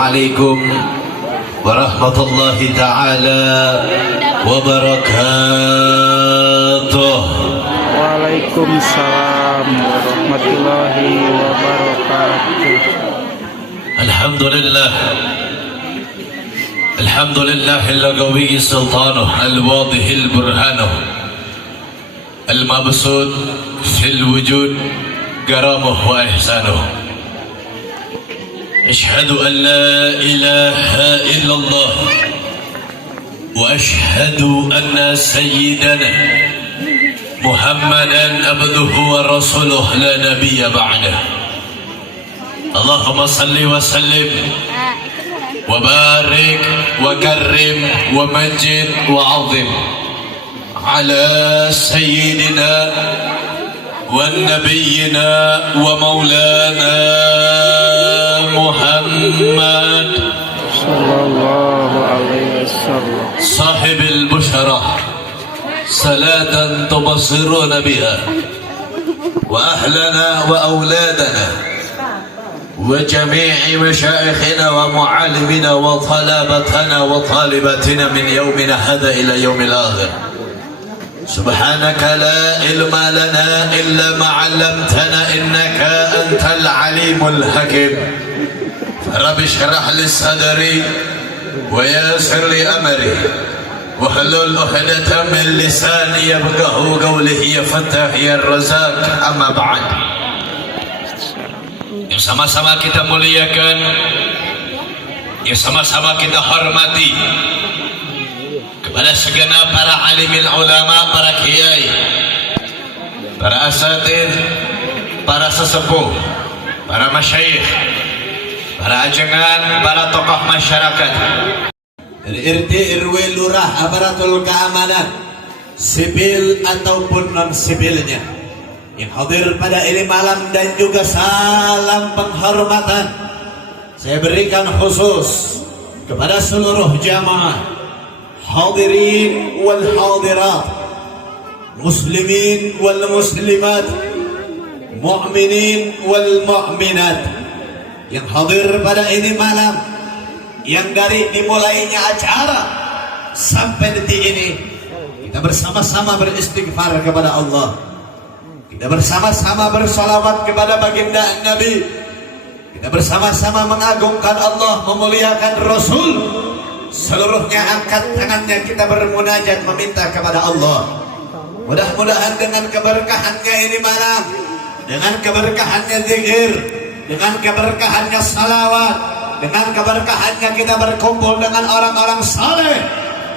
عليكم ورحمة الله تعالى وبركاته. Waalaikumsalam warahmatullahi wabarakatuh. الحمد لله الحمد لله القوي سلطانه الواضح البرهانه المبسوط في الوجود كرامه وإحسانه. أشهد أن لا إله إلا الله وأشهد أن سيدنا محمدا عبده ورسوله لا نبي بعده. اللهم صل وسلم وبارك وكرم ومجد وعظم على سيدنا ونبينا ومولانا محمد Sallallahu alaihi wasallam. صاحب البشرى صلاة تبصرون بها وأهلنا وأولادنا وجميع مشايخنا ومعلمنا وطلبتنا وطالباتنا من يومنا هذا إلى يوم الآخر. سبحانك لا علم لنا إلا ما علمتنا إنك أنت العليم الحكيم. رب اشرح لي صدري ويسر لي أمري واحلل عقدة من لساني يفقهوا قولي يا فتاح يا الرزاق. أما بعد, yang sama-sama kita muliakan, yang sama-sama kita hormati kepada segenap para alimil ulama, para kiai, para asatidz, para sesepuh, para masyayikh, para ajengan, para tokoh masyarakat dari RT, RW, lurah, aparatur keamanan sipil ataupun non sipilnya yang hadir pada ini malam, dan juga salam penghormatan saya berikan khusus kepada seluruh jamaah hadirin wal hadirat, muslimin wal muslimat, mu'minin wal mu'minat yang hadir pada ini malam, yang dari dimulainya acara sampai detik ini kita bersama-sama beristighfar kepada Allah, kita bersama-sama bersalawat kepada baginda Nabi, kita bersama-sama mengagungkan Allah, memuliakan Rasul. Seluruhnya angkat tangannya, kita bermunajat meminta kepada Allah. Mudah-mudahan dengan keberkahannya ini malam, dengan keberkahannya zikir, dengan keberkahannya salawat, dengan keberkahannya kita berkumpul dengan orang-orang saleh,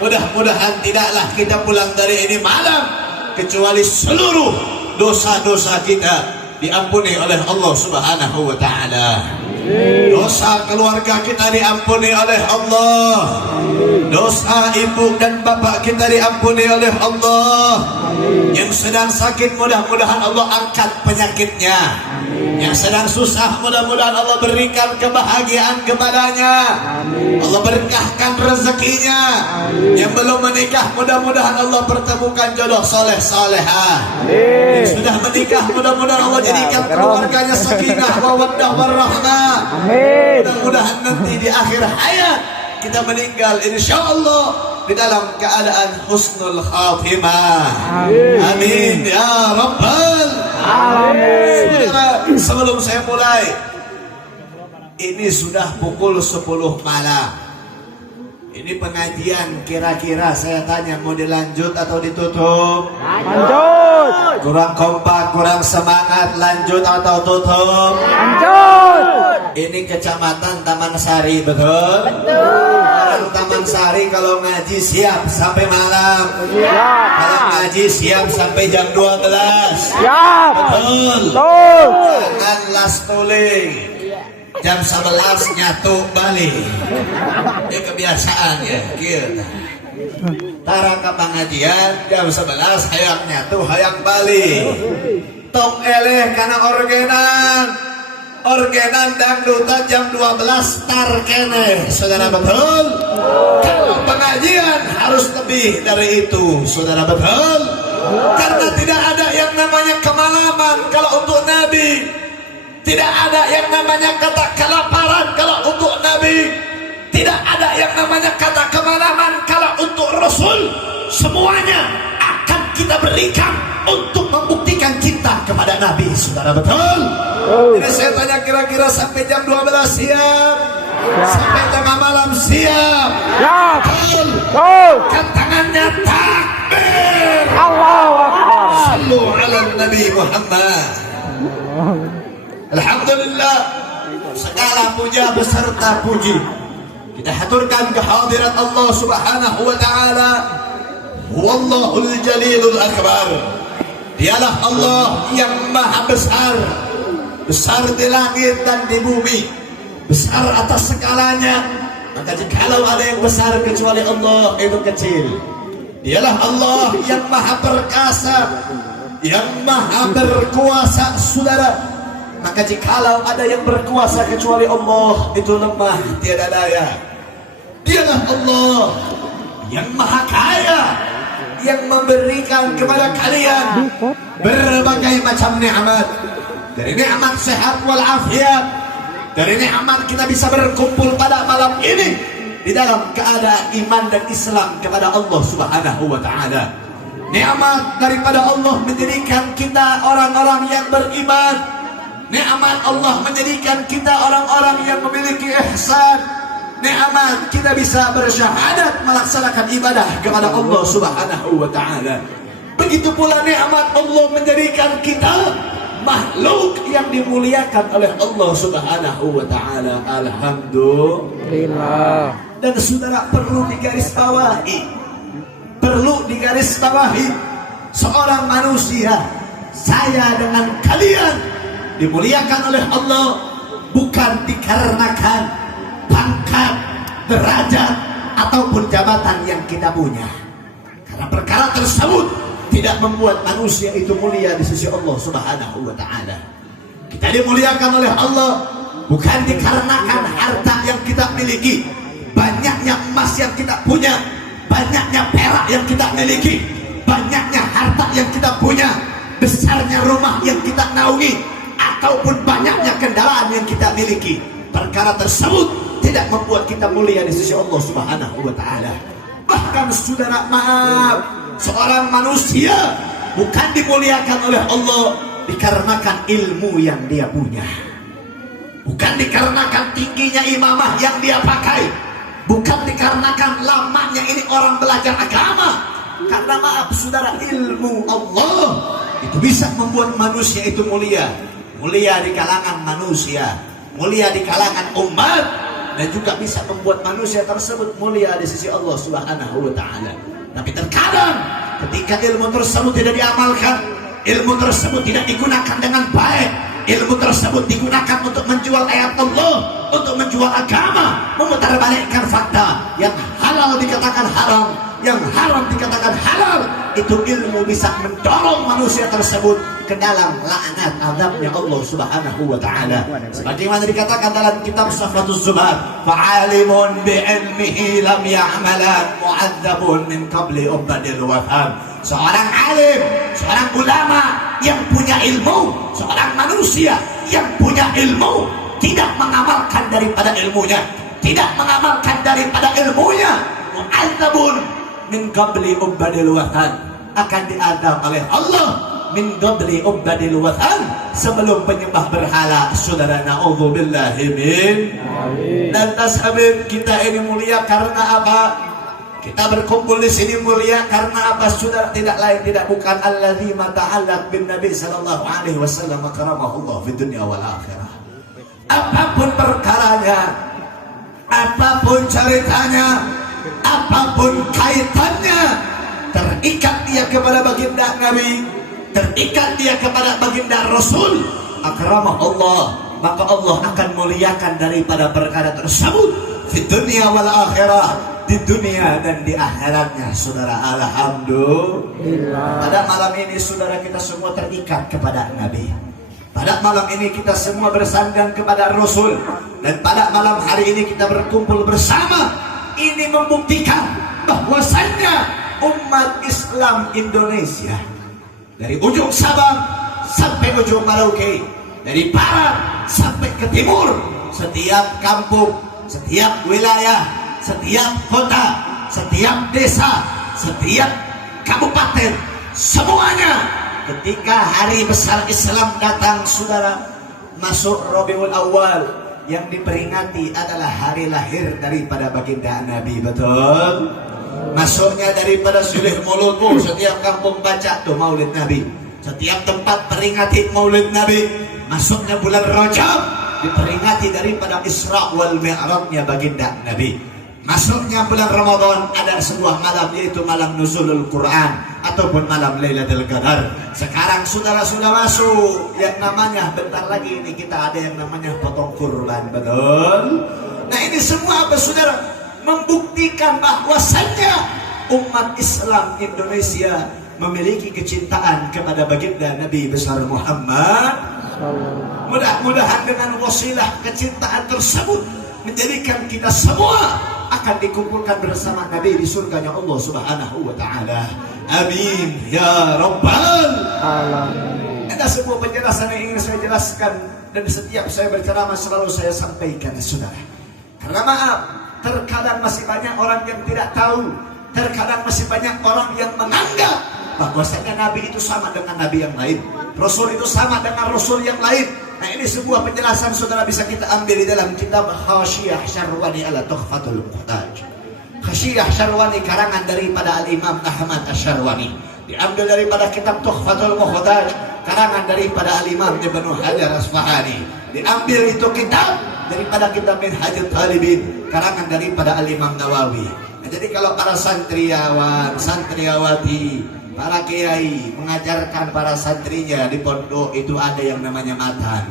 mudah-mudahan tidaklah kita pulang dari ini malam kecuali seluruh dosa-dosa kita diampuni oleh Allah Subhanahu wa ta'ala. Dosa keluarga kita diampuni oleh Allah, dosa ibu dan bapak kita diampuni oleh Allah. Yang sedang sakit mudah-mudahan Allah angkat penyakitnya, yang sedang susah mudah-mudahan Allah berikan kebahagiaan kepadanya, Allah berkahkan rezekinya. Yang belum menikah mudah-mudahan Allah pertemukan jodoh soleh salehah. Yang sudah menikah mudah-mudahan Allah jadikan keluarganya sakinah mawaddah warahmah. Mudah-mudahan nanti di akhir hayat kita meninggal insyaallah di dalam keadaan husnul khatimah. Amin ya rabbal alamin. Saudara, sebelum saya mulai, ini sudah pukul 10 malam. Ini pengajian kira-kira saya tanya mau dilanjut atau ditutup? Lanjut. Kurang kompak, kurang semangat, lanjut atau tutup? Lanjut. Ini kecamatan Taman Sari, betul? Betul. Orang Taman Sari kalau ngaji siap sampai malam. Siap. Kalau ngaji siap sampai jam 12. Siap. Betul. Betul. Jangan las tuling. Jam 11 nyatu balik. Ya kebiasaan ya, gitu. Tara ke pengajian jam 11 hayang nyatu hayang balik. Tok eleh karena orgenan dangdutan jam 12 tar kene. Saudara, betul? Kalau pengajian harus lebih dari itu, saudara, betul? Karena tidak ada yang namanya kemalaman kalau untuk Nabi. Tidak ada yang namanya kata kelaparan kalau untuk Nabi. Tidak ada yang namanya kata kemalaman kalau untuk Rasul. Semuanya akan kita berikan untuk membuktikan cinta kepada Nabi. Saudara, betul? Jadi saya tanya, kira-kira sampai jam 12 siap? Sampai tengah malam siap? Siap. Betul? Kan tangannya takbir. Allahu Akbar. Sallu ala Nabi Muhammad. Alhamdulillah, segala puja beserta puji kita haturkan kehadirat Allah Subhanahu wa taala. Wallahul Jalilul Akbar. Dialah Allah yang maha besar, besar di langit dan di bumi, besar atas segalanya. Maka jikalau ada yang besar kecuali Allah, itu kecil. Dialah Allah yang maha perkasa, yang maha berkuasa, saudara. Maka jikalau ada yang berkuasa kecuali Allah, itu lemah, tiada daya. Dialah Allah yang maha kaya, yang memberikan kepada kalian berbagai macam nikmat. Dari nikmat sehat walafiat, dari nikmat kita bisa berkumpul pada malam ini di dalam keadaan iman dan Islam kepada Allah Subhanahu wa taala. Nikmat daripada Allah menjadikan kita orang-orang yang beriman. Nikmat Allah menjadikan kita orang-orang yang memiliki ihsan. Nikmat kita bisa bersyahadat melaksanakan ibadah kepada Allah Subhanahu wa taala. Begitu pula nikmat Allah menjadikan kita makhluk yang dimuliakan oleh Allah Subhanahu wa taala. Alhamdulillah. Dan saudara, perlu digarisbawahi. Perlu digarisbawahi, seorang manusia, saya dengan kalian dimuliakan oleh Allah bukan dikarenakan pangkat, derajat, ataupun jabatan yang kita punya. Karena perkara tersebut tidak membuat manusia itu mulia di sisi Allah Subhanahu wa taala. Kita dimuliakan oleh Allah bukan dikarenakan harta yang kita miliki, banyaknya emas yang kita punya, banyaknya perak yang kita miliki, banyaknya harta yang kita punya, besarnya rumah yang kita naungi, ataupun banyaknya kendaraan yang kita miliki. Perkara tersebut tidak membuat kita mulia di sisi Allah Subhanahu wa taala. Bahkan saudara, maaf, seorang manusia bukan dimuliakan oleh Allah dikarenakan ilmu yang dia punya, bukan dikarenakan tingginya imamah yang dia pakai, bukan dikarenakan lamanya ini orang belajar agama. Karena maaf saudara, ilmu Allah itu bisa membuat manusia itu mulia. Mulia di kalangan manusia, mulia di kalangan umat, dan juga bisa membuat manusia tersebut mulia di sisi Allah Subhanahu wa taala. Tapi terkadang ketika ilmu tersebut tidak diamalkan, ilmu tersebut tidak digunakan dengan baik, ilmu tersebut digunakan untuk menjual ayat Allah, untuk menjual agama, memutarbalikkan fakta. Yang halal dikatakan haram, yang haram dikatakan halal. Itu ilmu bisa mendorong manusia tersebut ke dalam laknat azabnya Allah Subhanahu wa taala. Sebagaimana dikatakan dalam kitab Safatus Zubar, fa'alimun bi'ilmihi lam ya'malan mu'adzabun min qabli ubadil wafam. Seorang alim, seorang ulama yang punya ilmu, seorang manusia yang punya ilmu tidak mengamalkan daripada ilmunya, tidak mengamalkan daripada ilmunya, mu'adzabun min qabli ubadil wafam, akan diadab oleh Allah min qabli ubadil wathan, sebelum penyembah berhala. Saudara, na'udzubillahi min. Lantas Habib, kita ini mulia karena apa? Kita berkumpul di sini mulia karena apa saudara? Tidak lain tidak bukan allazi mata'allaq bin Nabi sallallahu alaihi wasallam karamahullah fid dunya wal akhirah. Apapun perkaranya, apapun ceritanya, apapun kaitannya, terikat dia kepada baginda Nabi, terikat dia kepada baginda Rasul akramah Allah, maka Allah akan muliakan daripada perkara tersebut di dunia wal akhirah, di dunia dan di akhiratnya. Saudara, alhamdulillah. Pada malam ini saudara, kita semua terikat kepada Nabi. Pada malam ini kita semua bersandang kepada Rasul, dan pada malam hari ini kita berkumpul bersama. Ini membuktikan bahwasannya umat Islam Indonesia dari ujung Sabang sampai ujung Merauke, dari barat sampai ke timur, setiap kampung, setiap wilayah, setiap kota, setiap desa, setiap kabupaten, semuanya ketika hari besar Islam datang, saudara, masuk Rabiul Awal, yang diperingati adalah hari lahir daripada baginda Nabi. Betul? Masuknya daripada sulih mulutmu, setiap kampung baca tuh maulid Nabi, setiap tempat peringati maulid Nabi. Masuknya bulan Rajab, diperingati daripada Isra wal Mi'rajnya baginda Nabi. Masuknya bulan Ramadan, ada sebuah malam, yaitu malam nuzulul Quran ataupun malam Lailatul Qadar. Sekarang saudara sudah masuk yang namanya, bentar lagi ini kita ada yang namanya potong kurban. Betul? Nah, ini semua apa, saudara? Membuktikan bahwasannya umat Islam Indonesia memiliki kecintaan kepada baginda Nabi besar Muhammad. Mudah-mudahan dengan wasilah kecintaan tersebut menjadikan kita semua akan dikumpulkan bersama Nabi di surganya Allah Subhanahu wa Ta'ala. Amin ya Rabbal Alamin. Ada sebuah penjelasan yang ingin saya jelaskan, dan setiap saya berceramah selalu saya sampaikan, saudara. Karena maaf, terkadang masih banyak orang yang tidak tahu, terkadang masih banyak orang yang menganggap bahwasanya Nabi itu sama dengan Nabi yang lain, Rasul itu sama dengan Rasul yang lain. Nah, ini sebuah penjelasan saudara bisa kita ambil di dalam kitab Khashiyah Syarwani ala Tuhfatul Muhtaj. Khashiyah Syarwani karangan daripada Al-Imam Ahmad Asy-Syarwani, diambil daripada kitab Tuhfatul Muhtaj karangan daripada Al-Imam Ibnu Hajar Asfahani, diambil itu kitab daripada kitab Minhajul Talibin karangan daripada Al-Imam Nawawi. Nah, jadi kalau para santriawan, santriawati, para kiai mengajarkan para santrinya di pondok itu ada yang namanya matan,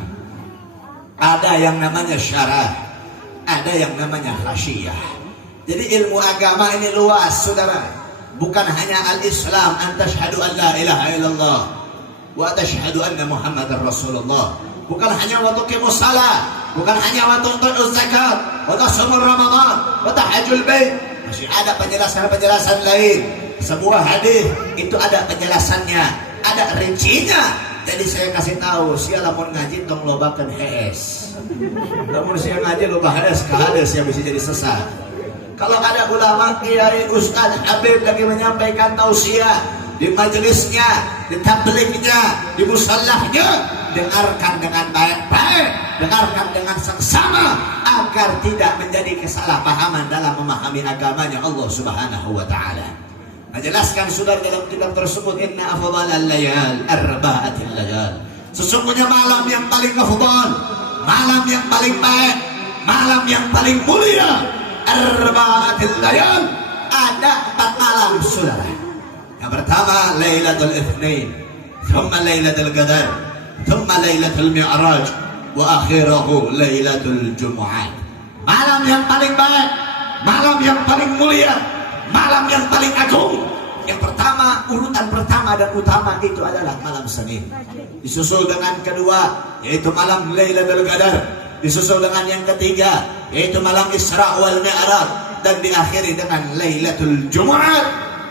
ada yang namanya syarah, ada yang namanya khashiyah. Jadi ilmu agama ini luas, saudara. Bukan hanya al-Islam, an tashhadu an la ilaha illallah wa tashhadu anna Muhammadar Rasulullah. Bukan hanya waktu qimus salat, bukan hanya waktu untuk zakat, waktu sumur Ramadan, waktu hajjul bait. Masih ada penjelasan-penjelasan lain. Sebuah hadis itu ada penjelasannya, ada rincinya. Jadi saya kasih tahu, siapa mau ngaji tong lobakan HS. Namun saya ngaji loba hadis ke hadis yang bisa jadi sesat. Kalau ada ulama, kiai, ustaz, habib lagi menyampaikan tausiah di majelisnya, di tablignya, di musallahnya, dengarkan dengan baik-baik, dengarkan dengan seksama agar tidak menjadi kesalahpahaman dalam memahami agamanya Allah Subhanahu wa Ta'ala. Menjelaskan sudah dalam kitab tersebut, inna afdhalal layal arba'atil layal. Sesungguhnya malam yang paling afdhal, malam yang paling baik, malam yang paling mulia, arba'atil layal, ada 4 malam, saudara. Yang pertama Lailatul Itsnain, thumma Lailatul Qadar, thumma Lailatul Mi'raj, wa akhirahu Lailatul Jumu'ah. Malam yang paling baik, malam yang paling mulia, malam yang paling agung. Yang pertama, urutan pertama dan utama itu adalah malam Senin. Disusul dengan kedua, yaitu malam Lailatul Qadar. Disusul dengan yang ketiga, yaitu malam Isra wal Mi'raj. Dan diakhiri dengan Lailatul Jumu'ah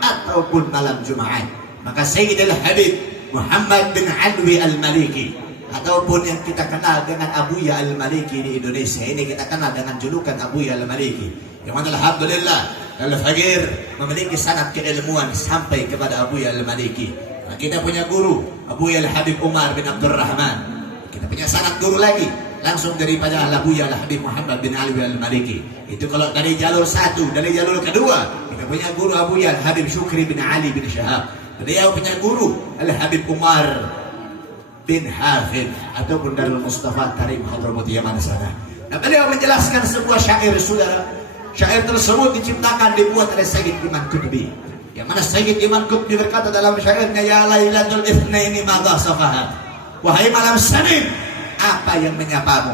ataupun malam Jumat. Maka Sayyidul Habib Muhammad bin Alwi Al-Maliki, ataupun yang kita kenal dengan Abuya Al-Maliki di Indonesia ini, kita kenal dengan julukan Abuya Al-Maliki, yang mana alhamdulillah Al-Faqir memiliki sanad keilmuan sampai kepada Abuya Al-Maliki. Nah, kita punya guru Abuya Al-Habib Umar bin Abdurrahman. Kita punya sanad guru lagi langsung daripada Abuya Al-Habib Muhammad bin Alwi Al-Maliki. Itu kalau dari jalur satu. Dari jalur kedua kita punya guru Abuya Al-Habib Syukri bin Ali bin Syahab. Beliau punya guru Al-Habib Umar bin Hafid ataupun Darul Mustafa Tarim Hadramut Yaman sana. Nah, beliau menjelaskan sebuah syair, saudara. Syair tersebut diciptakan, dibuat oleh Sayyid Iman Qutbi. Yang mana Sayyid Iman Qutbi berkata dalam syairnya, ya Lailatul Itsnaini madha safahat. Wahai malam Senin, apa yang menyapamu?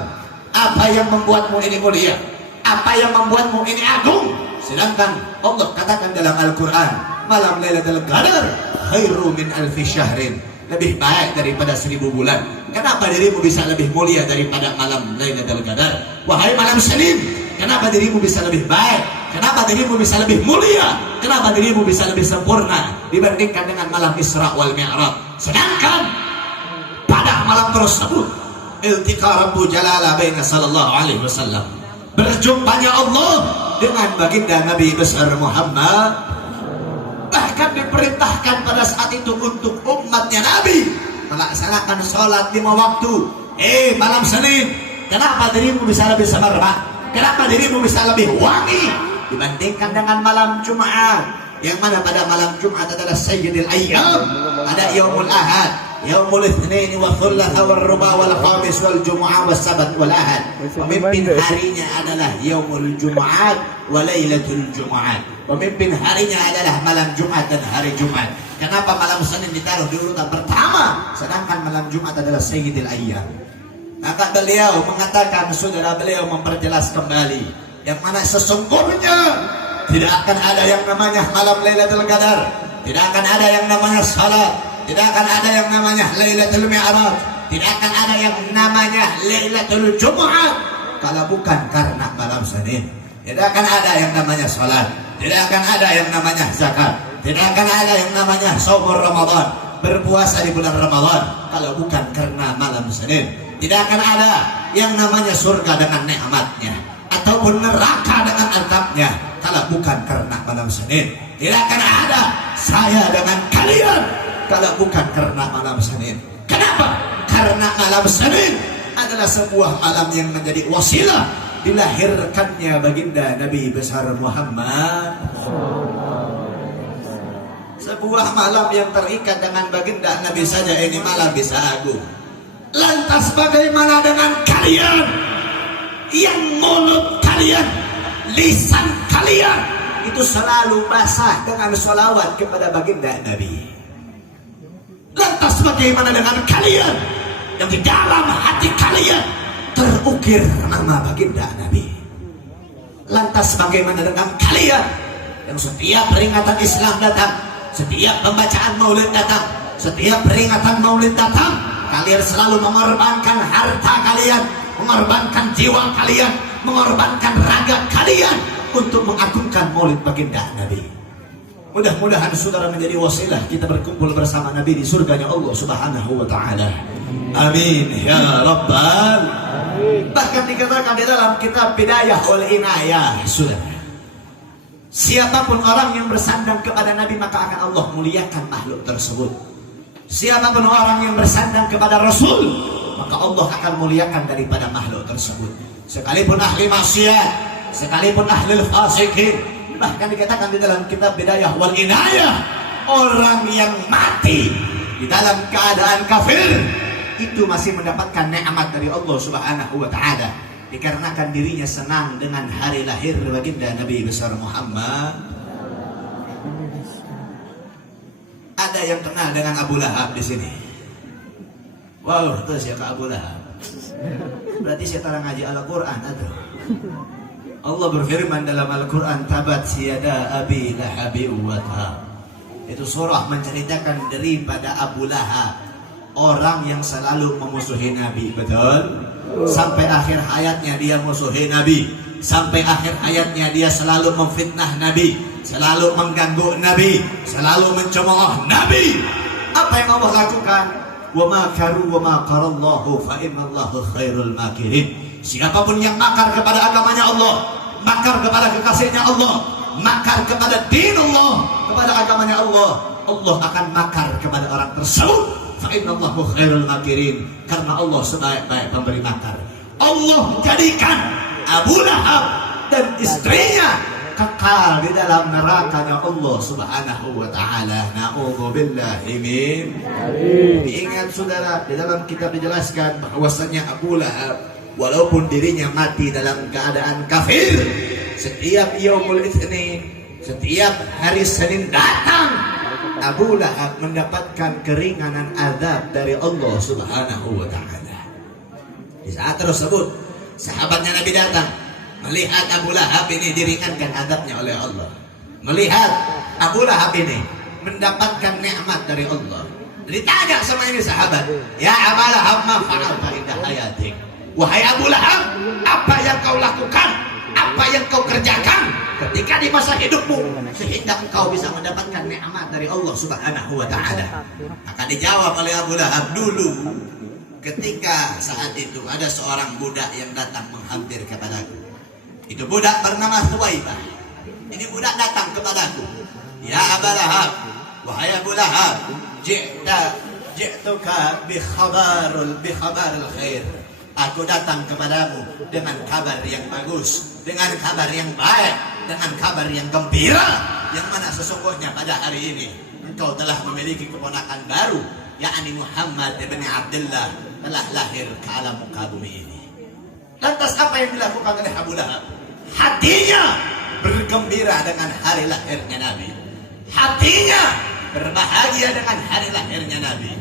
Apa yang membuatmu ini mulia? Apa yang membuatmu ini agung? Sedangkan Allah katakan dalam Al-Quran, malam Lailatul Qadar khairu min alfi syahrin, lebih baik daripada 1000 bulan. Kenapa dirimu bisa lebih mulia daripada malam Lailatul Qadar? Wahai malam Senin, kenapa dirimu bisa lebih baik? Kenapa dirimu bisa lebih mulia? Kenapa dirimu bisa lebih sempurna dibandingkan dengan malam Isra wal Mi'raj? Sedangkan pada malam tersebut iltiqa Rabbu jalala baina sallallahu alaihi wasallam. Berjumpanya Allah dengan baginda Nabi besar Muhammad. Bahkan diperintahkan pada saat itu untuk umatnya Nabi melaksanakan sholat 5 waktu. Malam Senin, kenapa dirimu bisa lebih semerbak? Kenapa dirimu bisa lebih wangi dibandingkan dengan malam Jumat? Yang mana pada malam Jumat adalah Sayyidil Ayyam. Ada Yaumul Ahad, Yaumul Itsnin wa Thulatha wal Ruba wal Khamis wal Jumu'ah was Sabat wal Ahad. Pemimpin harinya adalah Yaumul Jumat wa Lailatul Jumat. Pemimpin harinya adalah malam Jumat dan hari Jumat. Kenapa malam Senin ditaruh di urutan pertama sedangkan malam Jumat adalah Sayyidil Ayyam? Maka beliau mengatakan, saudara beliau memperjelas kembali, yang mana sesungguhnya tidak akan ada yang namanya malam Lailatul Qadar, tidak akan ada yang namanya salat, tidak akan ada yang namanya Lailatul Mi'raj, tidak akan ada yang namanya Lailatul Jumu'ah kalau bukan karena malam Senin. Tidak akan ada yang namanya salat, tidak akan ada yang namanya zakat, tidak akan ada yang namanya shaum Ramadan, berpuasa di bulan Ramadan kalau bukan karena malam Senin. Tidak akan ada yang namanya surga dengan nikmatnya ataupun neraka dengan azabnya kalau bukan karena malam Senin. Tidak akan ada saya dengan kalian kalau bukan karena malam Senin. Kenapa? Karena malam Senin adalah sebuah malam yang menjadi wasilah dilahirkannya baginda Nabi besar Muhammad. Sebuah malam yang terikat dengan baginda Nabi saja ini malam bisa agung. Lantas bagaimana dengan kalian yang mulut kalian, lisan kalian itu selalu basah dengan sholawat kepada baginda Nabi? Lantas bagaimana dengan kalian yang di dalam hati kalian terukir nama baginda Nabi? Lantas bagaimana dengan kalian yang setiap peringatan Islam datang, setiap pembacaan maulid datang, setiap peringatan maulid datang, kalian selalu mengorbankan harta kalian, mengorbankan jiwa kalian, mengorbankan raga kalian untuk mengagungkan maulid baginda Nabi. Mudah-mudahan saudara menjadi wasilah kita berkumpul bersama Nabi di surganya Allah Subhanahu wa taala. Amin ya rabbal. Bahkan dikatakan di dalam kitab Bidayah wal Inayah, saudara, siapapun orang yang bersandang kepada Nabi maka akan Allah muliakan makhluk tersebut. Siapapun orang yang bersandang kepada Rasul maka Allah akan muliakan daripada makhluk tersebut, sekalipun ahli maksiat, sekalipun ahli fasikin. Bahkan dikatakan di dalam kitab Bidayah wal Inayah, orang yang mati di dalam keadaan kafir itu masih mendapatkan nikmat dari Allah Subhanahu wa taala dikarenakan dirinya senang dengan hari lahir baginda Nabi besar Muhammad. Ada yang kenal dengan Abu Lahab di sini? Wow, itu siapa Abu Lahab? Berarti saya tarang ngaji Al-Quran atau? Allah berfirman dalam Al-Quran, tabat siyada abi lahabi wa tahab. Itu surah menceritakan daripada Abu Lahab, orang yang selalu memusuhi Nabi, betul? Sampai akhir hayatnya dia musuhi Nabi, sampai akhir hayatnya dia selalu memfitnah Nabi, selalu mengganggu Nabi, selalu mencemooh Nabi. Apa yang Allah lakukan? Wa makaru wa makarallahu fa innallahu khairul makirin. Siapapun yang makar kepada agamanya Allah, makar kepada kekasihnya Allah, makar kepada din Allah, kepada agamanya Allah, Allah akan makar kepada orang tersebut. Fa innallahu khairul makirin, karena Allah sebaik-baik pemberi makar. Allah jadikan Abu Lahab dan istrinya kekal di dalam nerakanya Allah Subhanahu wa taala. Na'udzubillahi min. Diingat saudara, di dalam kitab dijelaskan bahwasanya Abu Lahab walaupun dirinya mati dalam keadaan kafir, setiap Yaumul Itsnin, setiap hari Senin datang, Abu Lahab mendapatkan keringanan azab dari Allah Subhanahu wa taala. Di saat tersebut sahabatnya Nabi datang melihat Abu Lahab ini diringankan azabnya oleh Allah, melihat Abu Lahab ini mendapatkan nikmat dari Allah. Ditanya sama ini sahabat, ya Abu Lahab ma fa'alta inda hayatik? Wahai Abu Lahab, apa yang kau lakukan, apa yang kau kerjakan ketika di masa hidupmu sehingga engkau bisa mendapatkan nikmat dari Allah Subhanahu wa taala? Maka dijawab oleh Abu Lahab, dulu ketika saat itu ada seorang budak yang datang menghampir kepadaku. Itu budak bernama Thuwaibah. Ini budak datang kepadaku. Ya Aba Lahab, wahai Abu Lahab, ji'tuka bi khabaril khair. Aku datang kepadamu dengan kabar yang bagus, dengan kabar yang baik, dengan kabar yang gembira, yang mana sesungguhnya pada hari ini engkau telah memiliki keponakan baru, yakni Muhammad ibn Abdullah telah lahir ke alam muka bumi ini. Lantas apa yang dilakukan oleh Abu Lahab? Hatinya bergembira dengan hari lahirnya Nabi. Hatinya berbahagia dengan hari lahirnya Nabi.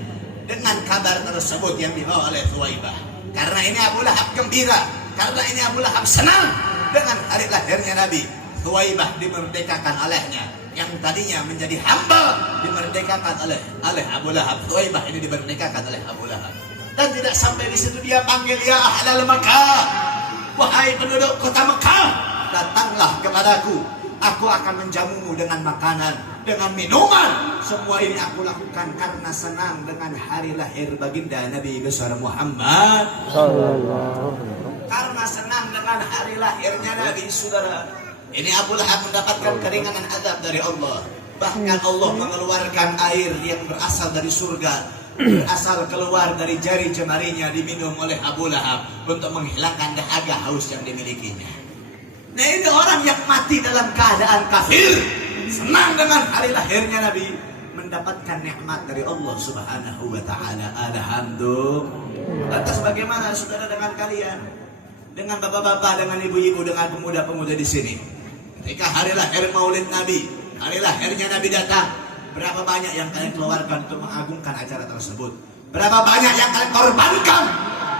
Dengan kabar tersebut yang dibawa oleh Thuwaibah. Karena ini Abu Lahab gembira, karena ini Abu Lahab senang dengan hari lahirnya Nabi. Thuwaibah dimerdekakan olehnya. Yang tadinya menjadi hamba dimerdekakan oleh Abu Lahab. Thuwaibah ini dimerdekakan oleh Abu Lahab. Dan tidak sampai di situ, dia panggil, ya ahlal Makkah, wahai penduduk kota Mekah, datanglah kepadaku. Aku akan menjamumu dengan makanan, dengan minuman. Semua ini aku lakukan karena senang dengan hari lahir baginda Nabi besar Muhammad. Karena senang dengan hari lahirnya Nabi, saudara. Ini Abu Lahab mendapatkan keringanan azab dari Allah. Bahkan Allah mengeluarkan air yang berasal dari surga, berasal keluar dari jari jemarinya, diminum oleh Abu Lahab untuk menghilangkan dahaga haus yang dimilikinya. Nah, ini orang yang mati dalam keadaan kafir, senang dengan hari lahirnya Nabi, mendapatkan nikmat dari Allah Subhanahu wa taala. Alhamdulillah. Lantas bagaimana saudara dengan kalian? Dengan bapak-bapak, dengan ibu-ibu, dengan pemuda-pemuda di sini. Ketika hari lahir Maulid Nabi, hari lahirnya Nabi datang, berapa banyak yang kalian keluarkan untuk mengagungkan acara tersebut? Berapa banyak yang kalian korbankan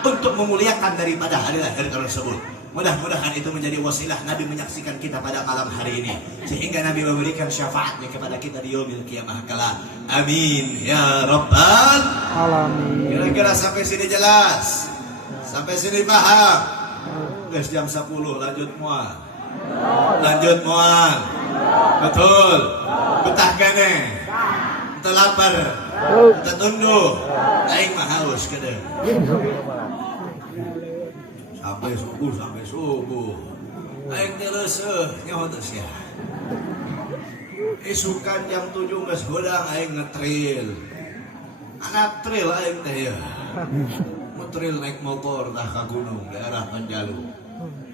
untuk memuliakan daripada hari lahir tersebut? Mudah-mudahan itu menjadi wasilah Nabi menyaksikan kita pada malam hari ini, sehingga Nabi memberikan syafaatnya kepada kita di yaumil qiyamah kala. Amin ya rabbal alamin. Kira-kira sampai sini jelas? Sampai sini paham? Guys, jam 10 lanjut mual. Lanjut mual. Betul. Betah kene. Kita lapar. Kita tunduk. Aing mah haus kede. Sampai subuh. Aing teh leuseuh nyaho teh sia. Isukan jam 7 geus godang aing ngetril. Anak tril aing teh ya. Mutril naik motor dah ka gunung daerah Panjalu.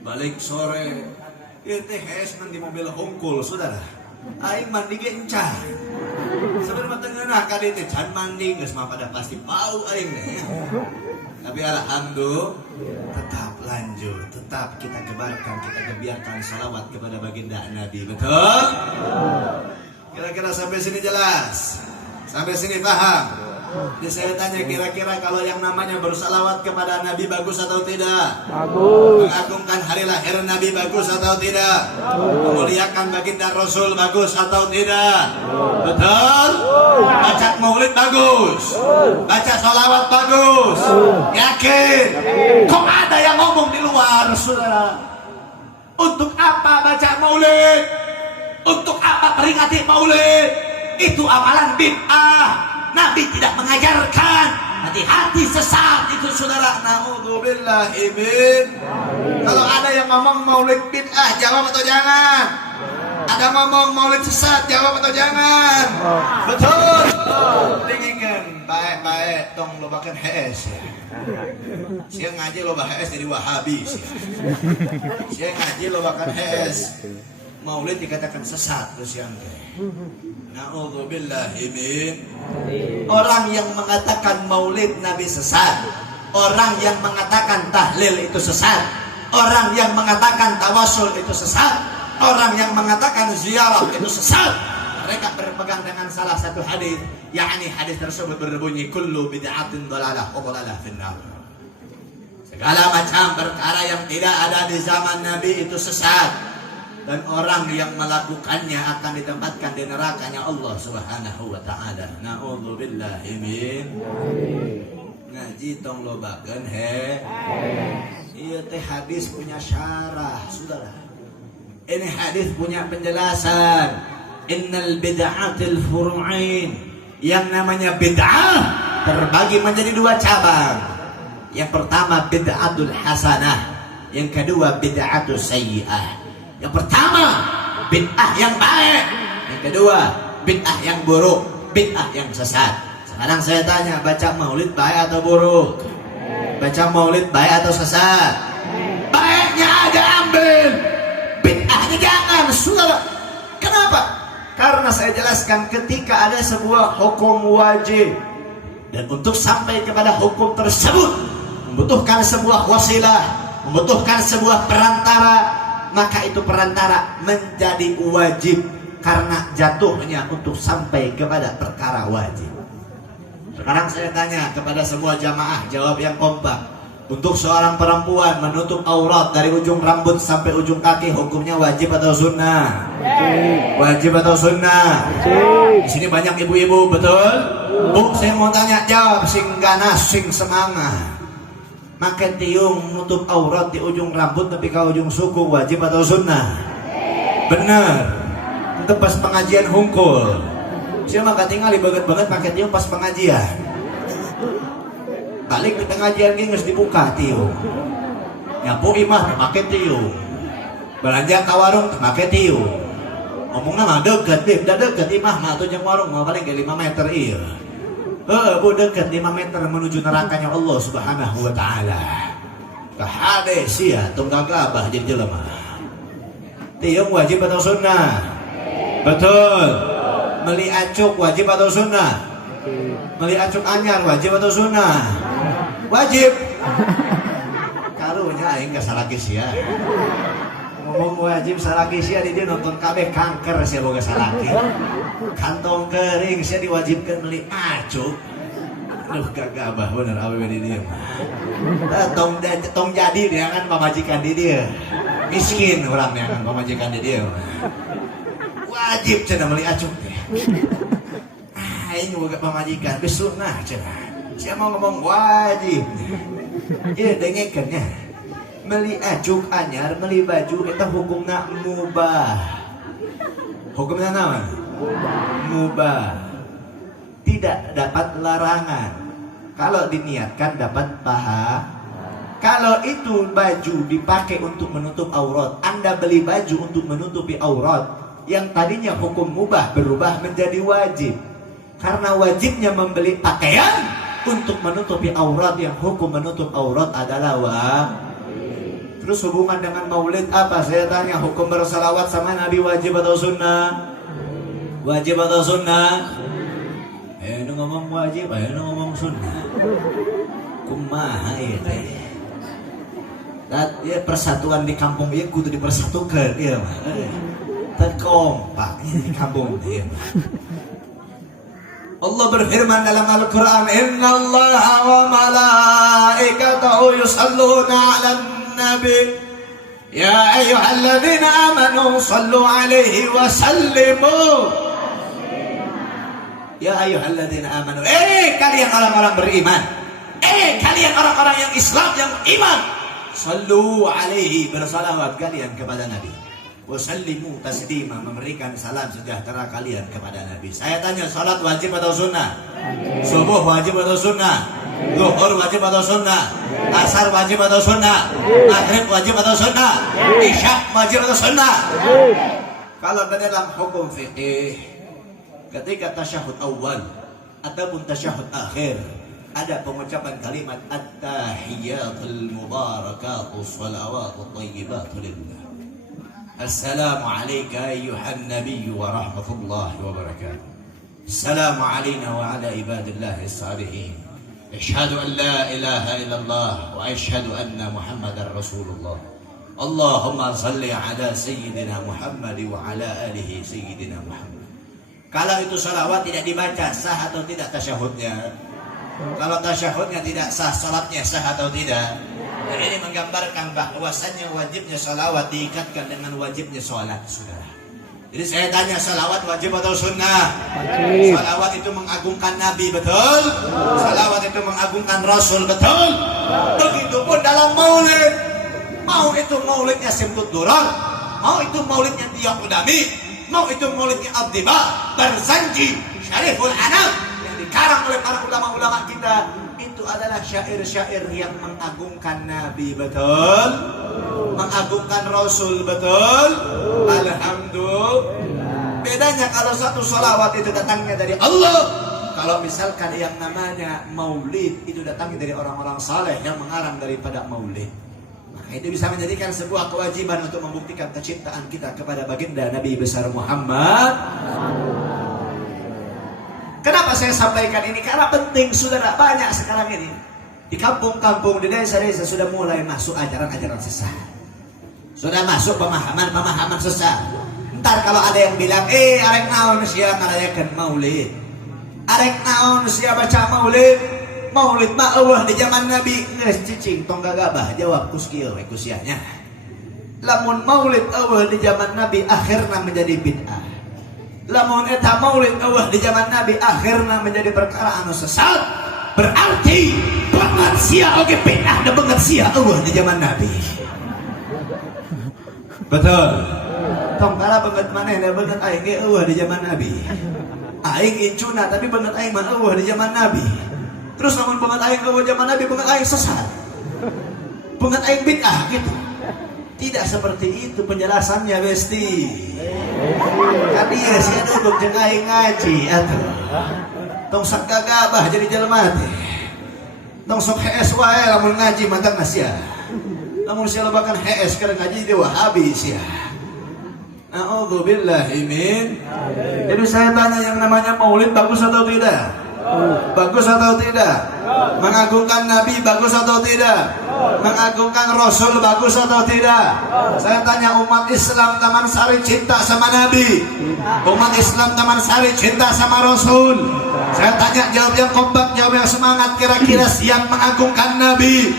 Balik sore ieu teh hees di mobil hungkul, saudara. Aing mandi ge encan. Sebenarnya tengeunah ka dieu teh can mandi geus mah pada pasti bau aing teh. Tapi alhamdulillah tetap lanjut, tetap kita kebarkan, kita gebiarkan salawat kepada baginda Nabi. Betul? Kira-kira sampai sini jelas? Sampai sini paham? Jadi saya tanya, kira-kira kalau yang namanya bersalawat kepada Nabi bagus atau tidak? Bagus. Mengagungkan hari lahir Nabi bagus atau tidak? Memuliakan baginda Rasul bagus atau tidak? Betul? Baca maulid bagus? Baca salawat bagus? Yakin? Kok ada yang ngomong di luar, saudara? Untuk apa baca maulid? Untuk apa peringati maulid? Itu amalan bid'ah. Nabi tidak mengajarkan. Hati-hati sesat itu, saudara. Na'udzubillahi min. Kalau ada yang ngomong maulid bid'ah, jawab atau jangan? Ada ngomong maulid sesat, jawab atau jangan? Betul. Dingin baik-baik tong lobakan HS. Siang ngaji loba HS jadi Wahabi. Siang ngaji lobakan HS. Maulid dikatakan sesat terus yang na'udzubillahi min. Orang yang mengatakan maulid Nabi sesat, orang yang mengatakan tahlil itu sesat, orang yang mengatakan tawasul itu sesat, orang yang mengatakan ziarah itu sesat. Mereka berpegang dengan salah satu hadis, yakni hadis tersebut berbunyi kullu bid'atin dhalalah wa dhalalah finnar. Segala macam perkara yang tidak ada di zaman Nabi itu sesat, dan orang yang melakukannya akan ditempatkan di nerakanya Allah Subhanahu wa taala. Na'udzubillahi min. Ngaji tong lobakeun he. Ieu teh hadis punya syarah, saudara. Ini hadis punya penjelasan. Innal bid'atil furu'ain. Yang namanya bid'ah terbagi menjadi dua cabang. Yang pertama bid'atul hasanah, yang kedua bid'atul sayyi'ah. Yang pertama bid'ah yang baik, yang kedua bid'ah yang buruk, bid'ah yang sesat. Sekarang saya tanya, baca maulid baik atau buruk? Baca maulid baik atau sesat? Baiknya aja ambil, bid'ahnya jangan, saudara. Kenapa? Karena saya jelaskan, ketika ada sebuah hukum wajib, dan untuk sampai kepada hukum tersebut membutuhkan sebuah wasilah, membutuhkan sebuah perantara, maka itu perantara menjadi wajib karena jatuhnya untuk sampai kepada perkara wajib. Sekarang saya tanya kepada semua jamaah, jawab yang kompak. Untuk seorang perempuan menutup aurat dari ujung rambut sampai ujung kaki, hukumnya wajib atau sunnah? Wajib atau sunnah? Di sini banyak ibu-ibu, betul? Bu, saya mau tanya, jawab sing ganas, sing semangat. Makan tiung menutup aurat di ujung rambut tapi ke ujung suku, wajib atau sunnah? Benar. Itu pas pengajian hungkul. Saya maka tinggal banget pakai tiung pas pengajian. Balik di pengajian ini harus dibuka tiung. Nyapu imah pakai tiung. Belanja ke warung pakai tiung. Ngomongnya mah deket deh, udah deket imah mah tuh jam warung mah paling ke 5 meter iya. Bu deket 5 meter menuju nerakanya Allah Subhanahu wa taala. Kahade sia tunggal kelabah jadi jelema. Tiung wajib atau sunnah? Betul. Meli acuk wajib atau sunnah? Meli acuk anyar wajib atau sunnah? Wajib. Karunya aing gak salah sia. Ngomong wajib salaki sia di dia nonton kabeh kanker sia boga salaki. Kantong kering sia diwajibkan beli acuk. Aduh gagabah bener awewe di dia mah. Tong jadi dia kan pamajikan di dia. Miskin orangnya kan pamajikan di dia. Wajib cenah beli acuk teh. Aing boga pamajikan geus sunnah cenah. Sia mau ngomong wajib. Ieu dengekeunnya. Meli acuk anyar, meli baju itu hukumnya mubah. Hukumnya naon? Mubah. Tidak dapat larangan. Kalau diniatkan dapat pahala. Kalau itu baju dipakai untuk menutup aurat, Anda beli baju untuk menutupi aurat, yang tadinya hukum mubah berubah menjadi wajib. Karena wajibnya membeli pakaian untuk menutupi aurat, yang hukum menutup aurat adalah wajib. Terus hubungan dengan maulid apa? Saya tanya, hukum bersalawat sama Nabi wajib atau sunnah? Wajib atau sunnah? Ayo ngomong wajib, ayo ngomong sunnah. Kumaha ya teh? Ya persatuan di kampung ieu kudu dipersatukeun ieu mah. Terkompak di kampung ieu. Allah berfirman dalam Al-Qur'an, "Innallaha wa malaikatahu yusalluna 'alan nabi ya ayyuhalladzina amanu sallu 'alaihi wa sallimu." Ya ayyuhalladzina amanu, kalian orang-orang beriman, kalian orang-orang yang Islam, yang iman, sallu 'alaihi, bersalawat kalian kepada Nabi, wa sallimu taslima, memberikan salam sejahtera kalian kepada Nabi. Saya tanya, salat wajib atau sunnah? Subuh wajib atau sunnah? Zuhur wajib atau sunnah? Asar wajib atau sunnah? Maghrib wajib atau sunnah? Isya wajib atau sunnah? Kalau dalam hukum fikih, ketika tasyahud awal ataupun tasyahud akhir, ada pengucapan kalimat at-tahiyyatul mubarakatus salawatut thayyibatul lillah. Assalamu alayka ayyuhan nabiyyu wa rahmatullahi wa barakatuh. Assalamu alayna wa ala ibadillahi salihin. Ashhadu an la ilaha illallah wa ashhadu anna Muhammadar Rasulullah. Allahumma salli ala sayyidina Muhammad wa ala alihi sayyidina Muhammad. Kalau itu salawat tidak dibaca, sah atau tidak tasyahudnya? Kalau tasyahudnya tidak sah, salatnya sah atau tidak? Dan ini menggambarkan bahwasannya wajibnya salawat diikatkan dengan wajibnya salat, saudara. Jadi saya tanya, salawat wajib atau sunnah? Wajib. Salawat itu mengagungkan Nabi, betul? Salawat itu mengagungkan Rasul, betul? Begitupun dalam maulid. Mau itu maulidnya Simtud Durar, mau itu maulidnya Dia Udami, mau itu maulidnya Abdiba, Barzanji, Syariful Anam, yang dikarang oleh para ulama-ulama kita, itu itu adalah syair-syair yang mengagungkan Nabi, betul? Mengagungkan Rasul, betul? Alhamdulillah. Bedanya kalau satu sholawat itu datangnya dari Allah, kalau misalkan yang namanya maulid itu datangnya dari orang-orang saleh yang mengarang daripada maulid. Maka itu bisa menjadikan sebuah kewajiban untuk membuktikan kecintaan kita kepada baginda Nabi besar Muhammad. Kenapa saya sampaikan ini? Karena penting, saudara. Banyak sekarang ini di kampung-kampung, di desa-desa sudah mulai masuk ajaran-ajaran sesat. Sudah masuk pemahaman-pemahaman sesat. Ntar kalau ada yang bilang, arek naon sia ngarayakeun maulid, arek naon sia baca maulid, maulid mah eueuh di zaman Nabi. Geus cicing tong gagabah jawab kus kieu we kusianya. Lamun maulid eueuh di zaman Nabi akhirna menjadi bid'ah. Lamun eta maulid eueuh di zaman Nabi akhirna menjadi perkara anu sesat, berarti banget sia oge bid'ah da banget sia eueuh di zaman Nabi. Betul. Tong kala banget maneh da banget aing ge eueuh di zaman Nabi. Aing incuna tapi banget aing mah eueuh di zaman Nabi. Terus namun banget aing eueuh zaman Nabi banget aing sesat. Banget aing bid'ah gitu. Tidak seperti itu penjelasannya, Besti. Tadi ya sih duduk jeung aing ngaji atuh. Tong sak gagabah jadi jelema teh. Tong sok HS wae lamun ngaji mantang sia. Lamun sia lobakan HS keur ngaji dewa habis ya. A'udzubillahi min. Jadi saya tanya, yang namanya maulid bagus atau tidak? Bagus atau tidak? Mengagungkan Nabi bagus atau tidak? Mengagungkan Rasul bagus atau tidak? Saya tanya, umat Islam Taman Sari cinta sama Nabi, umat Islam Taman Sari cinta sama Rasul. Saya tanya, jawab yang kompak, jawab yang semangat. Kira-kira siap mengagungkan Nabi,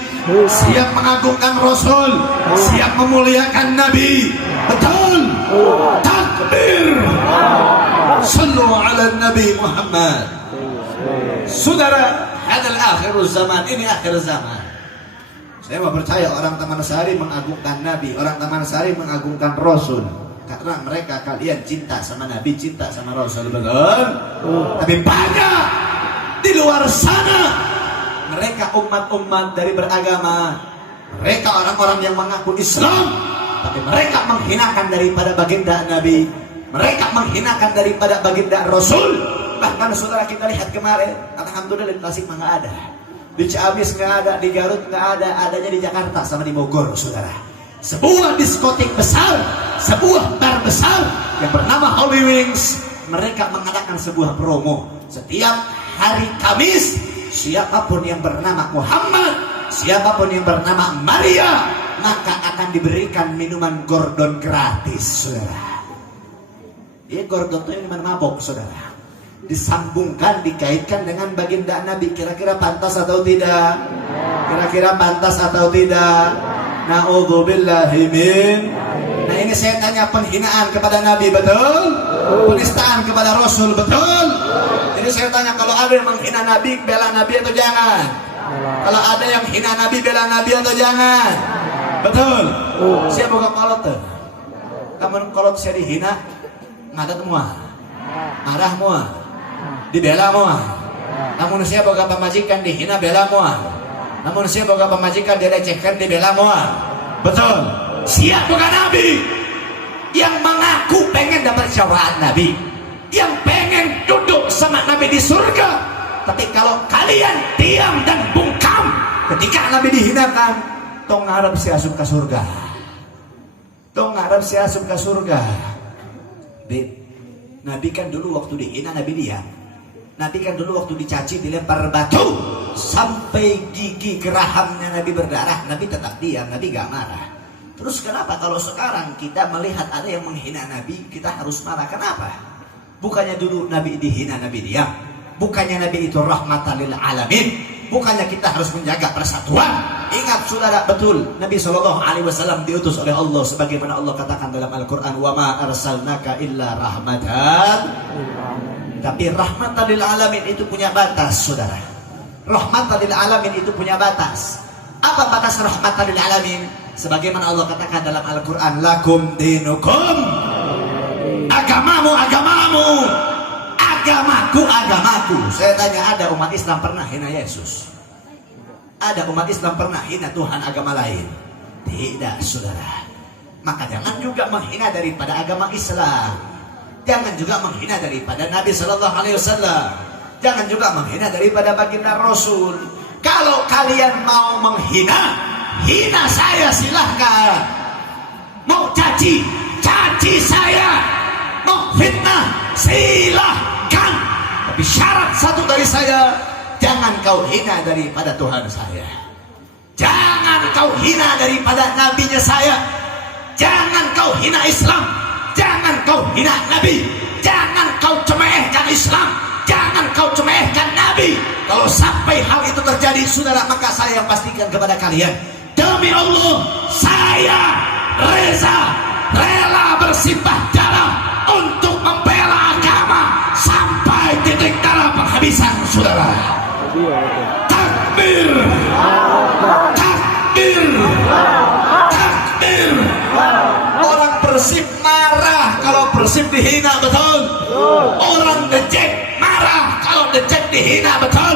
siap mengagungkan Rasul, siap memuliakan Nabi? Betul? Takbir. Sallu ala Nabi Muhammad. Saudara, hadal akhirul zaman, ini akhir zaman. Saya mau percaya orang Taman Sari mengagungkan Nabi, orang Taman Sari mengagungkan Rasul, karena mereka kalian cinta sama Nabi, cinta sama Rasul, betul? Tapi banyak di luar sana mereka umat-umat dari beragama, mereka orang-orang yang mengaku Islam, tapi mereka menghinakan daripada baginda Nabi, mereka menghinakan daripada baginda Rasul. Bahkan saudara kita lihat kemarin, alhamdulillah di Tasik mah nggak ada, di Ciamis nggak ada, di Garut nggak ada, adanya di Jakarta sama di Bogor, saudara. Sebuah diskotik besar, sebuah bar besar yang bernama Holy Wings, mereka mengadakan sebuah promo. Setiap hari Kamis, siapapun yang bernama Muhammad, siapapun yang bernama Maria, maka akan diberikan minuman Gordon gratis, saudara. Ini Gordon itu minuman mabok, saudara. Disambungkan, dikaitkan dengan baginda Nabi. Kira-kira pantas atau tidak? Kira-kira pantas atau tidak? Na'udzubillahi min. Nah ini saya tanya, penghinaan kepada Nabi, betul? Penistaan kepada Rasul, betul? Jadi saya tanya, kalau ada yang menghina Nabi, bela Nabi atau jangan? Kalau ada yang hina Nabi, bela Nabi atau jangan? Betul? Saya buka kolot tuh. Kamu kolot saya dihina, ngadat semua, marah semua, dibela semua. Namun saya boga pemajikan dihina, bela semua. Namun saya boga pemajikan dilecehkan, dibela semua. Betul? Siap bukan Nabi yang mengaku pengen dapat syafaat Nabi, yang pengen duduk sama Nabi di surga. Tapi kalau kalian diam dan bungkam ketika Nabi dihinakan, tong ngarep si asup ke surga, tong ngarep si asup ke surga. Nabi kan dulu waktu dihina Nabi diam. Nabi kan dulu waktu dicaci, dilempar batu sampai gigi gerahamnya Nabi berdarah, Nabi tetap diam, Nabi gak marah. Terus kenapa kalau sekarang kita melihat ada yang menghina Nabi, kita harus marah? Kenapa? Bukannya dulu Nabi dihina, Nabi diam? Bukannya Nabi itu rahmatan lil alamin? Bukannya kita harus menjaga persatuan? Ingat saudara, betul, Nabi SAW diutus oleh Allah sebagaimana Allah katakan dalam Al-Quran, wa ma arsalnaka illa rahmatan. Tapi rahmatan lil alamin itu punya batas, saudara. Rahmatan lil alamin itu punya batas. Apa batas rahmatan lil alamin? Sebagaimana Allah katakan dalam Al-Quran, lakum dinukum, agamamu agamamu, agamaku agamaku. Saya tanya, ada umat Islam pernah hina Yesus? ada umat Islam pernah hina Tuhan agama lain? Tidak, saudara. Maka jangan juga menghina daripada agama Islam. Jangan juga menghina daripada Nabi Sallallahu Alaihi Wasallam. Jangan juga menghina daripada baginda Rasul. Kalau kalian mau menghina, hina saya silahkan. Mau caci, caci saya. Mau fitnah, silahkan. Tapi syarat satu dari saya, jangan kau hina daripada Tuhan saya. Jangan kau hina daripada nabinya saya. Jangan kau hina Islam. Jangan kau hina Nabi. Jangan kau cemehkan Islam. Jangan kau cemehkan Nabi. Kalau sampai hal itu terjadi, saudara, maka saya pastikan kepada kalian, demi Allah, saya rela bersimbah darah untuk membela agama sampai titik darah penghabisan, saudara. Takbir, takbir, takbir. Orang Persib marah kalau Persib dihina, betul? Orang Dejek marah kalau Dejek dihina, betul?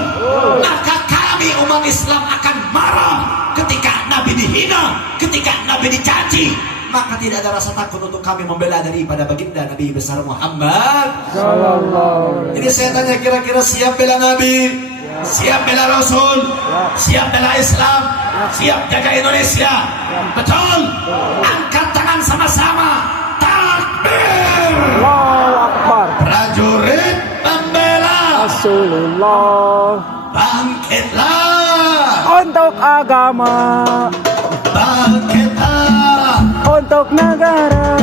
Maka kami umat Islam akan marah ketika Nabi dihina, ketika Nabi dicaci. Maka tidak ada rasa takut untuk kami membela daripada baginda Nabi besar Muhammad. Jadi saya tanya, kira-kira siap bela Nabi? Siap bela Rasul? Siap bela Islam? Siap jaga Indonesia? Betul? Angkat tangan sama-sama. Takbir! Allahu Akbar. Prajurit membela Rasulullah. Bangkitlah Untuk agama, bangkitlah untuk negara,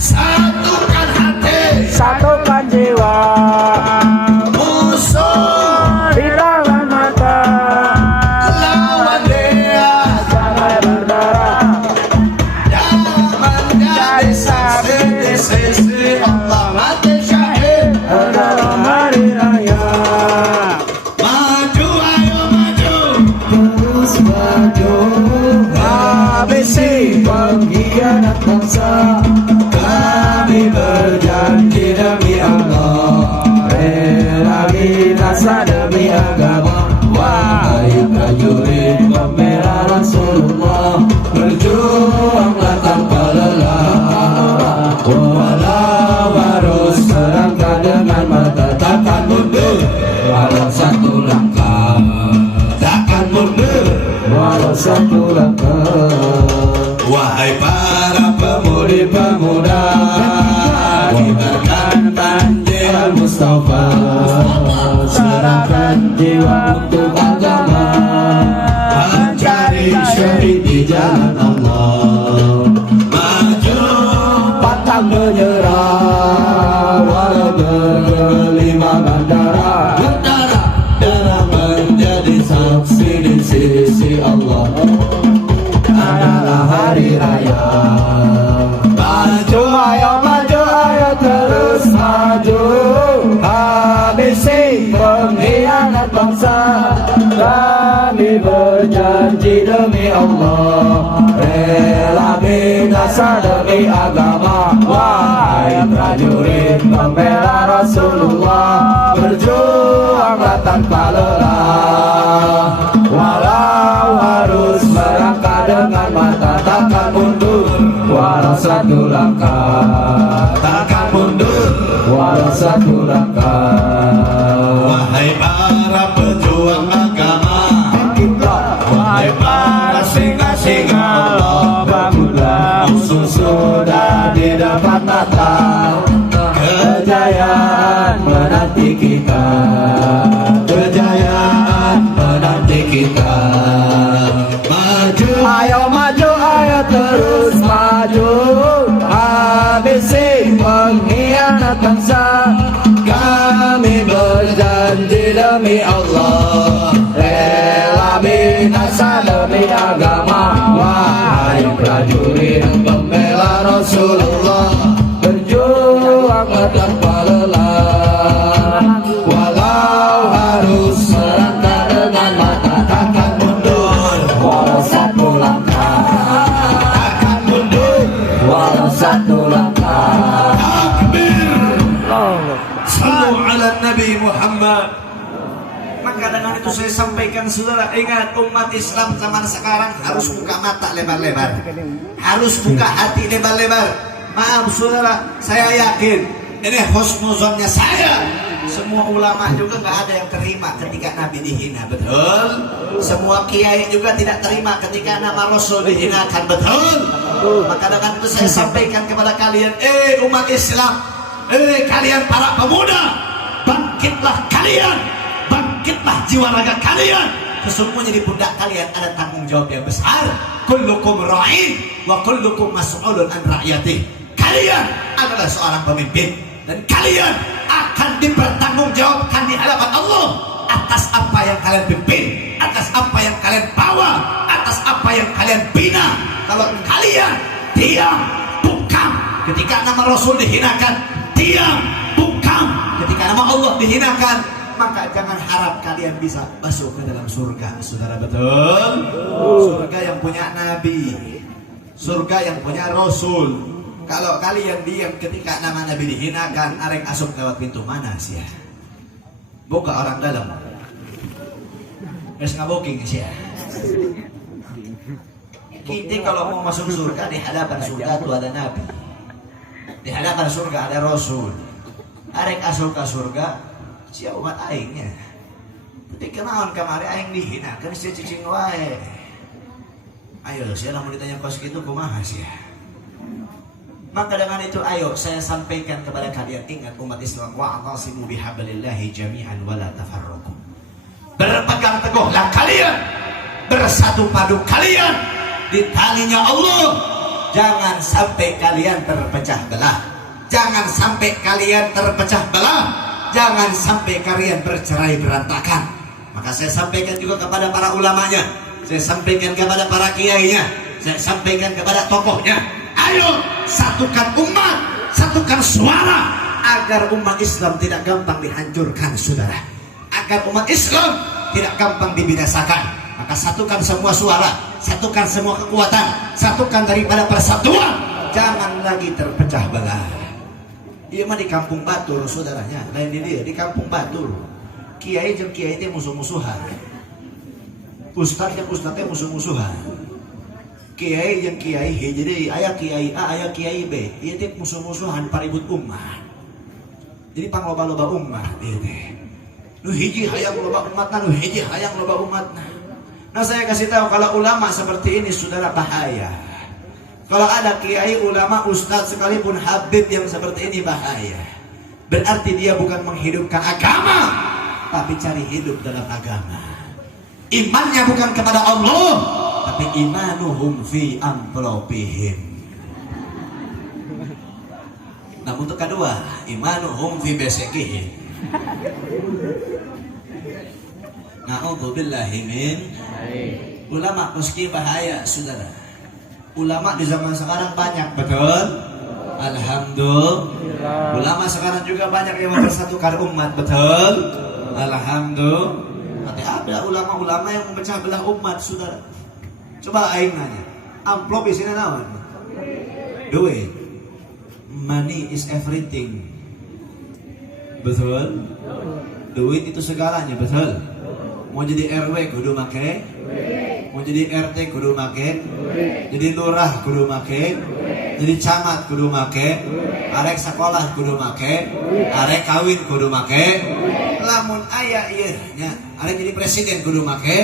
satukan hati, satukan jiwa. musuh Di tangan mata, lawan dia, jangan berdarah. jangan menjadi saksi di sisi Allah mati syahid. Dalam hari raya, Maju, ayo maju, terus maju. Habisi pengkhianat bangsa. Kami berjanji demi Allah, rela binasa demi agama. Wahai prajurit pembela Rasulullah, berjuanglah tanpa lelah. Walau harus melangkah dengan mata, takkan mundur walau satu langkah. Takkan mundur walau satu langkah. wahai para Pemuda-pemuda, kibarkan banjir Mustafa, serahkan jiwa untuk agama, mencari syahid di jalan Allah. maju, Pantang menyerah, walau bergelimang darah, dalam menjadi saksi di sisi Allah. Adalah hari raya. Maju, ayo maju, ayo terus maju. Habisi pengkhianat bangsa. Kami berjanji demi Allah, rela binasa demi agama. Wahai prajurit pembela Rasulullah, berjuanglah tanpa lelah. Walau harus melangkah dengan mata, takkan mundur walau satu langkah. Takkan mundur walau satu langkah. wahai para pejuang agama, Wahai para singa-singa Allah, bangunlah, musuh sudah di depan mata. Kejayaan menanti kita, kejayaan menanti kita. maju, Ayo maju, ayo terus maju. Habisi pengkhianat bangsa. Kami berjanji demi Allah, rela binasa demi agama. Wahai prajurit pembela Rasulullah, berjuanglah tanpa lelah. Walau harus melangkah dengan mata, takkan mundur walau satu langkah. Takkan mundur walau satu langkah. takbir, sallu ala Nabi Muhammad. Maka Maka dengan itu saya sampaikan saudara, ingat umat Islam zaman sekarang harus buka mata lebar-lebar, harus buka hati lebar-lebar. Maaf saudara, saya yakin ini husnuzonnya saya, semua ulama juga nggak ada yang terima ketika Nabi dihina, betul? Semua kiai juga tidak terima ketika nama Rasul dihinakan, betul? Maka dengan itu saya sampaikan kepada kalian, umat Islam, kalian para pemuda, bangkitlah kalian, bangkitlah jiwa raga kalian. Sesungguhnya di pundak kalian ada tanggung jawab yang besar. Kullukum ra'in wa kullukum mas'ulun an ra'yatih. Kalian adalah seorang pemimpin dan kalian akan dipertanggungjawabkan di hadapan Allah atas apa yang kalian pimpin, atas apa yang kalian bawa, atas apa yang kalian bina. Kalau kalian diam, bungkam ketika nama Rasul dihinakan, diam, bungkam ketika nama Allah dihinakan, maka jangan harap kalian bisa masuk ke dalam surga, saudara, betul? Surga yang punya Nabi, surga yang punya Rasul. Kalau kalian diam ketika nama Nabi dihinakan, arek asuk lewat pintu mana sih ya? Buka orang dalam. Terus ngaboking sih ya. Kita kalau mau masuk surga, di hadapan surga itu ada Nabi, di hadapan surga ada Rasul. Arek asuk ke surga, siapa umat aingnya. Tapi kenaon kamari aing dihina, kan si cicing wae. Ayo, saya mau ditanya kos gitu kumaha sih ya. Maka dengan itu ayo saya sampaikan kepada kalian, ingat umat Islam, wa'tasimu bihablillahi jami'an wa la tafarraqu. Berpegang teguhlah kalian, bersatu padu kalian di talinya Allah. Jangan sampai kalian terpecah belah. Jangan sampai kalian terpecah belah. Jangan sampai kalian bercerai berantakan. Maka saya sampaikan juga kepada para ulamanya, saya sampaikan kepada para kiainya, saya sampaikan kepada tokohnya, ayo satukan umat, satukan suara agar umat Islam tidak gampang dihancurkan, saudara. Agar umat Islam tidak gampang dibinasakan. Maka satukan semua suara, satukan semua kekuatan, satukan daripada persatuan. Jangan lagi terpecah belah. Iya mah di kampung Batur, saudaranya. Lain di dia, di kampung Batur. Kiai jeung kiai teh musuh-musuhan. Ustaz jeung ustaz teh musuh-musuhan. Kiai yang kiai jadi ayah kiai A, ayah kiai B, ieu teh musuh-musuhan paribut umat. Jadi pangloba-loba umat ieu teh. Nu hiji hayang loba umatna, nu hiji hayang loba umatna. Nah saya kasih tahu, kalau ulama seperti ini saudara bahaya. Kalau ada kiai, ulama, ustaz sekalipun habib yang seperti ini bahaya. Berarti dia bukan menghidupkan agama, tapi cari hidup dalam agama. Imannya bukan kepada Allah, tapi imanuhum fi amplopihim. Nah untuk kedua, imanuhum fi besekihim. Na'udzubillahi min. Ulama meski bahaya, saudara. Ulama di zaman sekarang banyak, betul? Alhamdulillah. Ulama sekarang juga banyak yang mempersatukan umat, betul? Alhamdulillah. Tapi ada ulama-ulama yang memecah belah umat, saudara. Coba aing nanya, amplop isinya naon? Duit. Money is everything. Betul? Duit itu segalanya, betul? Mau jadi RW kudu make, mau jadi RT kudu make, jadi lurah kudu make, jadi camat kudu make, arek sekolah kudu make, arek kawin kudu make, lamun aya ieu nya, arek jadi presiden kudu make.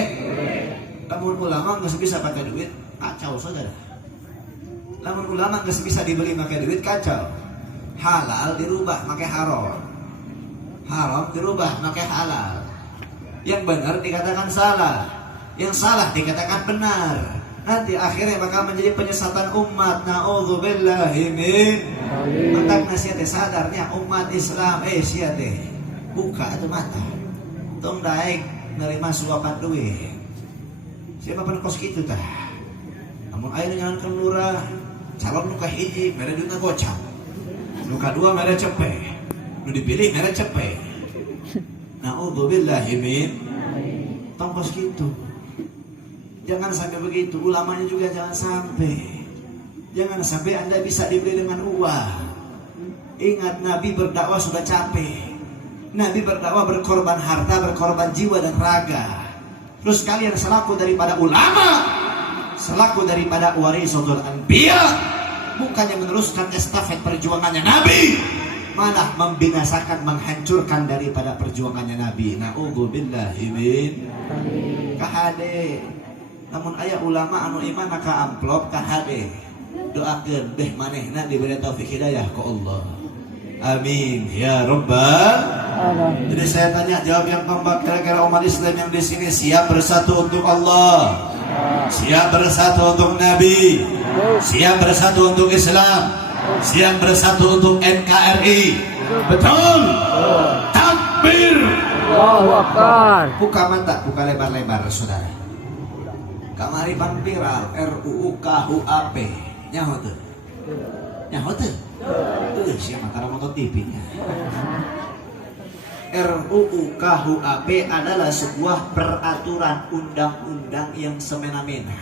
Lamun ulama geus bisa pakai duit, kacau saudara. Lamun ulama geus bisa dibeli pakai duit, kacau. Halal dirubah pakai haram, haram dirubah pakai halal. Yang benar dikatakan salah, yang salah dikatakan benar. Nanti akhirnya bakal menjadi penyesatan umat. Na'udzubillahi min. Maka nasihat sadarnya umat Islam, sia teh buka itu mata, tong daek nerima suapan duit. Siapa pun kos kitu tah. Namun ayeuna nyalankeun lurah, calon nu kahiji mere duitna gocap, nu kadua mere cepeh, nu dipilih mere cepeh. Na'udzubillahi min. Tongkos gitu. Jangan sampai begitu. Ulamanya juga jangan sampai. Jangan sampai Anda bisa dibeli dengan uang. Ingat Nabi berdakwah sudah capek. Nabi berdakwah berkorban harta, berkorban jiwa dan raga. Terus kalian selaku daripada ulama, selaku daripada warisatul anbiya, bukannya meneruskan estafet perjuangannya Nabi, malah membinasakan, menghancurkan daripada perjuangannya Nabi. Na'udzubillahi min kahade. Namun aya ulama anu iman ka amplop kahade. Doakeun deh manehna diberi taufik hidayah ku Allah. Amin ya rabbal alamin. Jadi saya tanya, jawab yang keempat, kira-kira umat Islam yang di sini siap bersatu untuk Allah, siap bersatu untuk Nabi, siap bersatu untuk Islam, siap bersatu untuk NKRI? Betul? Takbir. Allahu Akbar. Buka mata, buka lebar-lebar saudara. Kamari pan viral RUU KUHP. Nyaho teu? Nyaho teu? Siapa antara motor TV-nya. RUU KUHP adalah sebuah peraturan undang-undang yang semena-mena.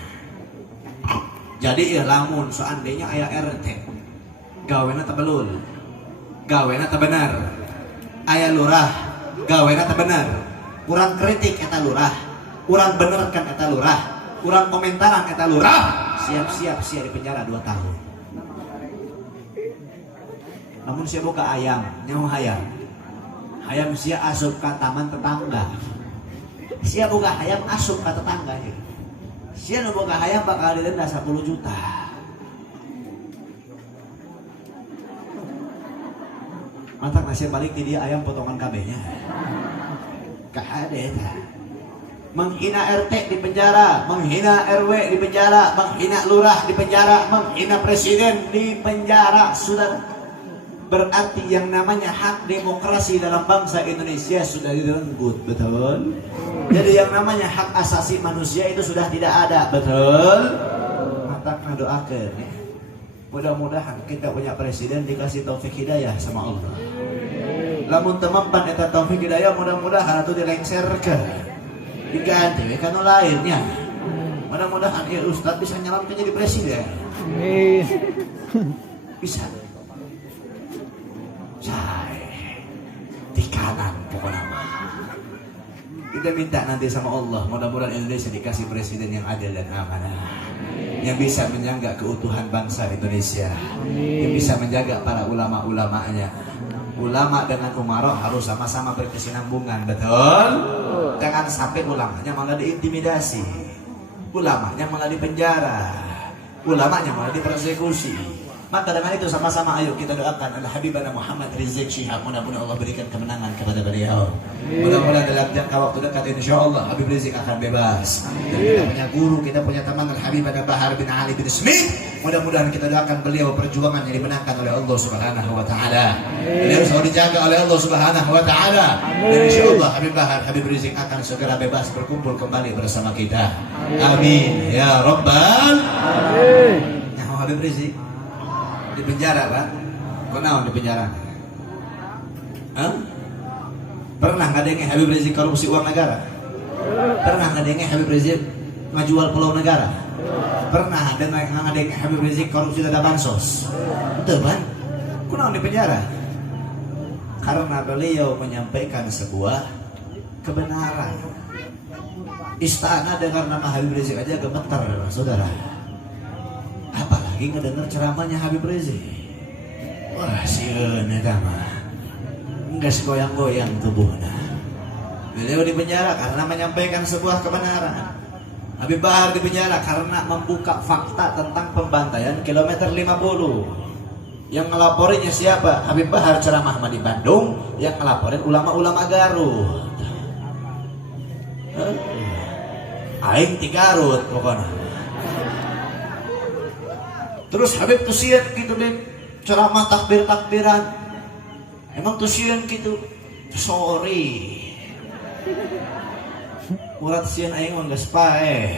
Jadi lamun seandainya aya RT, gawena tebelul, gawena tebenar. Aya lurah, gawena tebenar. Kurang kritik eta lurah, kurang benerkan eta lurah, kurang komentaran eta lurah, siap-siap sia di penjara 2 tahun. Namun sia boga ayam, nyaho hayam. Hayam sia asup ka taman tetangga. Sia boga hayam asup ka tetangga. Sia nu boga hayam bakal didenda 10 juta. Mantak nasi balik di dia ayam potongan kabehnya. Kahade eta. Menghina RT di penjara, menghina RW di penjara, menghina lurah di penjara, menghina presiden di penjara. Saudara, berarti yang namanya hak demokrasi dalam bangsa Indonesia sudah direnggut, betul? Jadi yang namanya hak asasi manusia itu sudah tidak ada, betul? Matakna doakeun ya. Mudah-mudahan kita punya presiden dikasih taufik hidayah sama Allah. Lamun temempan eta taufik hidayah, mudah-mudahan atuh dilengserkeun. Diganti we kana lainnya. Mudah-mudahan ya Ustaz bisa nyalonkan jadi presiden. Amin. Bisa. Di kanan pokoknya mah. Kita minta nanti sama Allah, mudah-mudahan Indonesia dikasih presiden yang adil dan amanah, yang bisa menjaga keutuhan bangsa Indonesia, yang bisa menjaga para ulama-ulamanya. Ulama dengan umarok harus sama-sama berkesinambungan, betul? Jangan sampai ulamanya malah diintimidasi, ulamanya malah dipenjara, ulamanya malah dipersekusi. Maka dengan itu sama-sama ayo kita doakan Al-Habibana Muhammad Rizik Syihab, mudah-mudahan Allah berikan kemenangan kepada beliau. Mudah-mudahan dalam jangka waktu dekat insya-Allah Habib Rizik akan bebas. Dan kita punya guru, kita punya teman Al-Habibana Bahar bin Ali bin Smith. Mudah-mudahan kita doakan beliau perjuangan yang dimenangkan oleh Allah Subhanahu wa taala. Beliau selalu dijaga oleh Allah Subhanahu wa taala. Dan insya-Allah Habib Bahar, Habib Rizik akan segera bebas berkumpul kembali bersama kita. Amin ya rabbal alamin. Nah, Habib Rizik di penjara kan? Kau naon di penjara? Hah? Pernah ngadengin Habib Rizik korupsi uang negara? Pernah ngadengin Habib Rizik ngajual pulau negara? Pernah ngadengin Habib Rizik korupsi dana bansos? Betul kan? Kau naon di penjara? Karena beliau menyampaikan sebuah kebenaran. Istana dengar nama Habib Rizik aja gemetar, saudara. Apalagi ngedengar ceramahnya Habib Rizik. Wah, sieun eta mah geus goyang-goyang tubuhna. Beliau di penjara karena menyampaikan sebuah kebenaran. Habib Bahar di penjara karena membuka fakta tentang pembantaian kilometer 50. Yang ngelaporinya siapa? Habib Bahar ceramah di Bandung, yang ngelaporin ulama-ulama Garut. Aing ti Garut pokoknya. Terus Habib tuh sieun gitu deh, ceramah takbir-takbiran. Emang tuh sieun gitu. Sorry. Urat sieun aing mah geus paeh.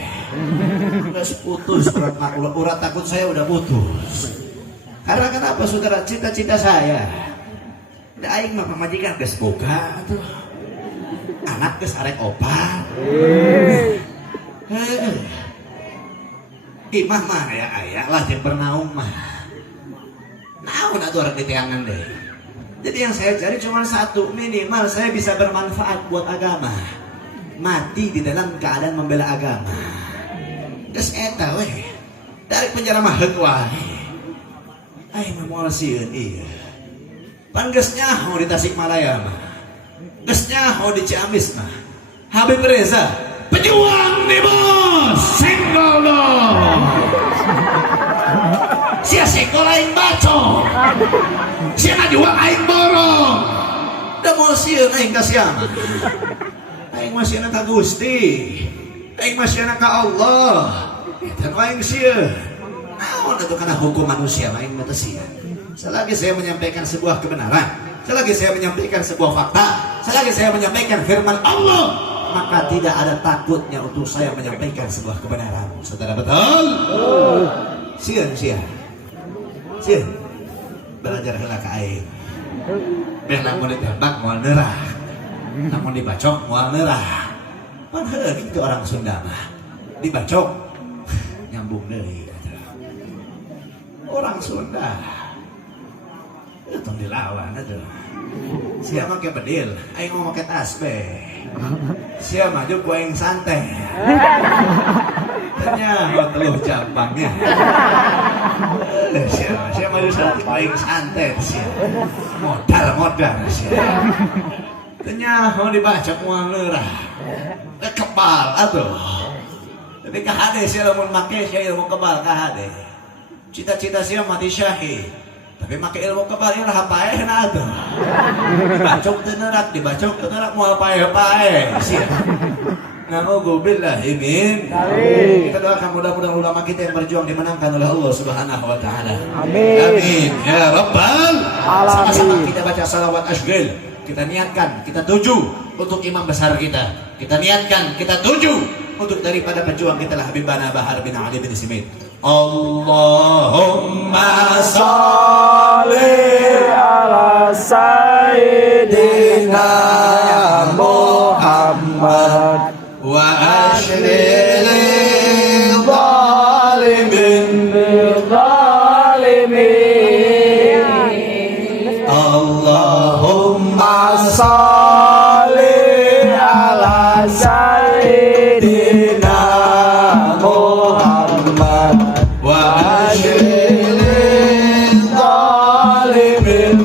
Geus putus urat takut saya udah putus. Karena kenapa saudara? Cita-cita saya. Da aing mah pamajikan geus boga atuh. Anak geus arek opat. Imah mah ya ayah lah jeung bernaung mah. Naon atuh arek diteangan deh. Jadi yang saya cari cuma satu, minimal saya bisa bermanfaat buat agama. Mati di dalam keadaan membela agama. Geus eta weh. Dari penjara mah heuk wae. Ai moal sieun ieu. Pan geus nyaho di Tasikmalaya mah. Geus nyaho di Ciamis mah. Habib Reza, pejuang nih bos, senggol dong. Sia senggol aing baco. Sia ngajuang aing borong. Da moal sieun aing ka sia mah. Aing masih anak ka Gusti. Aing masih anak ka Allah. Dan aing sieun. Naon atuh kana hukum manusia aing mah teu sia. Selagi saya menyampaikan sebuah kebenaran, selagi saya menyampaikan sebuah fakta, selagi saya menyampaikan firman Allah, maka tidak ada takutnya untuk saya menyampaikan sebuah kebenaran. Saudara betul? Sieun belajar heula ka aing. Beh lamun ditembak moal neurah. Namun dibacok moal neurah. Pan heuh kitu orang Sunda mah. Dibacok nyambung deui. Orang Sunda itu dilawan atuh. Sia make bedil, aing mau make tasbih. Sia maju ku aing santai. Tanya teluh jampangnya. Sia maju santai ku aing santai sia. Modal sia. Tanya mau dibaca moal leurah. Kebal atuh. Tapi ka hade sia lamun make sia ilmu kebal ka hade. Cita-cita sia mati syahid. Tapi make ilmu kebal ieu raha paehna atuh. Dibacok teu neurak moal paeh-paeh sia. Na'udzubillahi min. Kita doakan mudah-mudahan ulama kita yang berjuang dimenangkan oleh Allah Subhanahu wa taala. Amin. Ya Rabbal alamin. Sama-sama kita baca salawat asghil. Kita niatkan, kita tuju untuk imam besar kita. Kita niatkan, kita tuju untuk daripada pejuang kita lah Habibana Bahar bin Ali bin Simit. Allahumma Salli ala Sayyidina Muhammad wa ashril zalimin Allahumma Salli ala Sayyidina Muhammad wa ashril zalimin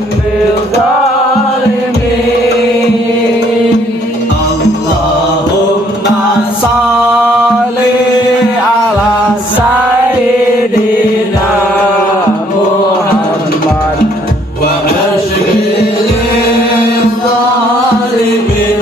Allahumma Salli ala Sayyidina Muhammad wa ashril zalimin